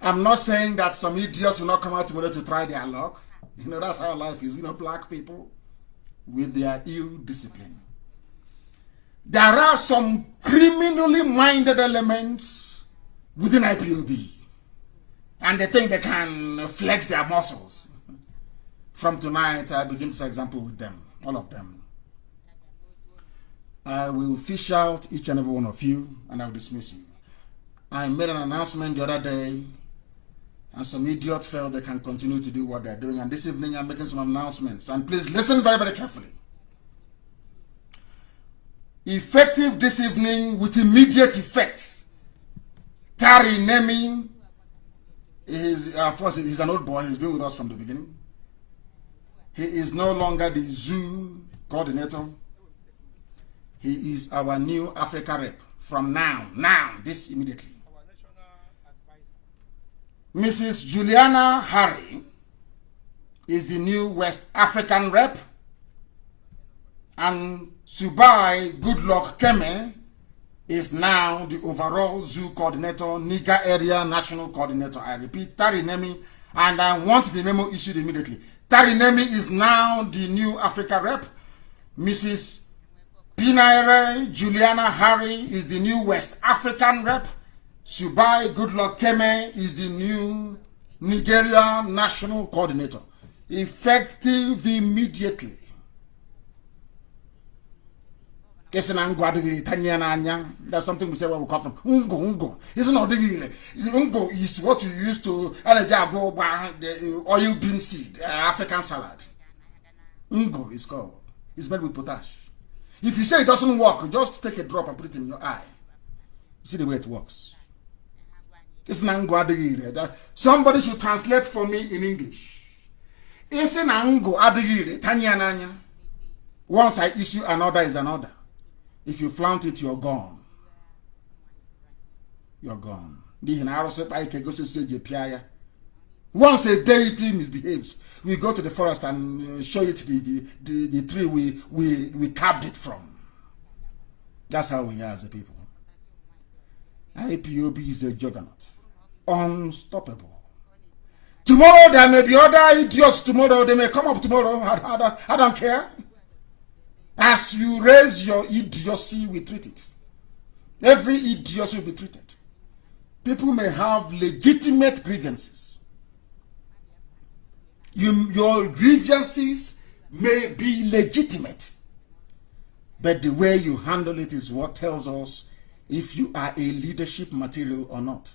I'm not saying that some idiots will not come out tomorrow to try their luck. You know, that's how life is. You know, black people with their ill discipline. There are some criminally minded elements within IPOB. And they think they can flex their muscles. From tonight, I begin to set example with them, all of them. I will fish out each and every one of you, and I will dismiss you. I made an announcement the other day, and some idiots felt they can continue to do what they're doing. And this evening, I'm making some announcements. And please listen very, very carefully. Effective this evening with immediate effect. Tari Nemi is, of course, he's an old boy. He's been with us from the beginning. He is no longer the zoo coordinator. He is our new Africa rep from now, this immediately. Mrs. Juliana Harry is the new West African rep, and Subai Goodluck Keme is now the overall zoo coordinator, Niger area national coordinator. I repeat, Tari Nemi, and I want the memo issued immediately. Tari Nemi is now the new Africa rep. Mrs. Pinaire Juliana Harry is the new West African rep. Subai Goodluck Keme is the new Nigeria national coordinator. Effective immediately. That's something we say where we come from. Ungo. It's not the ungo is what you use to the oil bean seed, African salad. Ungo is called. It's made with potash. If you say it doesn't work, just take a drop and put it in your eye. You see the way it works. It's nango. Somebody should translate for me in English. It's an ango adigire tanyananya. Once I issue an order is an order. If you flaunt it, you're gone. You're gone. Once a deity misbehaves, we go to the forest and show it the tree we carved it from. That's how we are as a people. IPOB is a juggernaut. Unstoppable. Tomorrow there may be other idiots tomorrow. They may come up tomorrow. I don't care. As you raise your idiocy, we treat it. Every idiocy will be treated. People may have legitimate grievances. Your grievances may be legitimate. But the way you handle it is what tells us if you are a leadership material or not.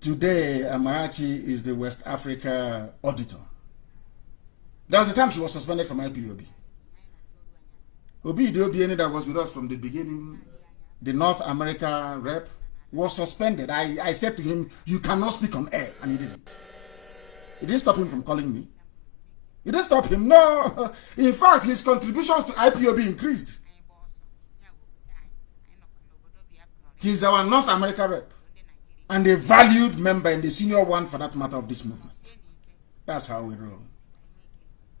Today, Amarachi is the West Africa auditor. There was a time she was suspended from IPOB. Obi Obieni that was with us from the beginning, the North America rep, was suspended. I said to him, you cannot speak on air, and he didn't. It didn't stop him from calling me. It didn't stop him, no. In fact, his contributions to IPOB increased. He's our North America rep, and a valued member and the senior one, for that matter, of this movement. That's how we roll.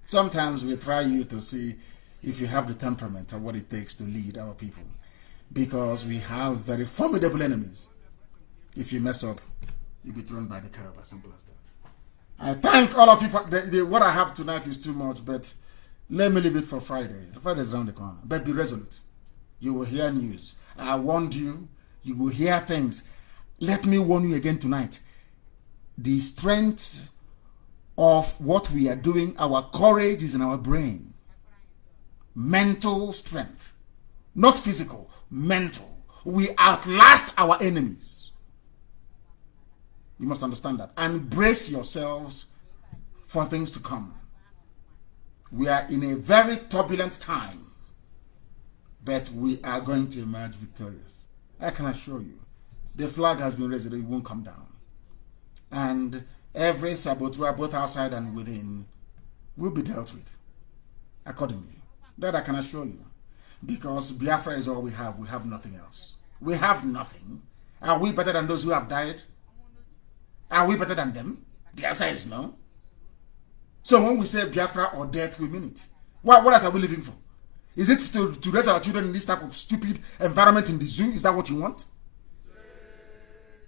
Sometimes we try you to see if you have the temperament of what it takes to lead our people, because we have very formidable enemies. If you mess up, you'll be thrown by the curb, as simple as that. I thank all of you for what I have tonight is too much, but let me leave it for Friday. Friday is around the corner, but be resolute. You will hear news. I warned you. You will hear things. Let me warn you again tonight. The strength of what we are doing, our courage is in our brain. mental strength, not physical, mental. We outlast our enemies. You must understand that. And brace yourselves for things to come. We are in a very turbulent time, but we are going to emerge victorious. I can assure you. The flag has been raised, it won't come down. And every saboteur, both outside and within, will be dealt with accordingly. That I can assure you. Because Biafra is all we have nothing else. We have nothing. Are we better than those who have died? Are we better than them? The answer is no. So when we say Biafra or death, we mean it. What else are we living for? Is it to raise our children in this type of stupid environment in the zoo? Is that what you want?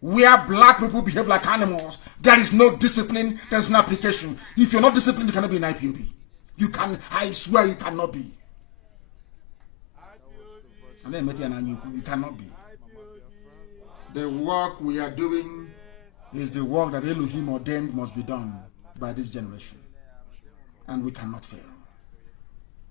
Where black people behave like animals, there is no discipline, there is no application. If you're not disciplined, you cannot be an IPOB. I swear you cannot be. And then you cannot be. The work we are doing is the work that Elohim ordained must be done by this generation. And we cannot fail.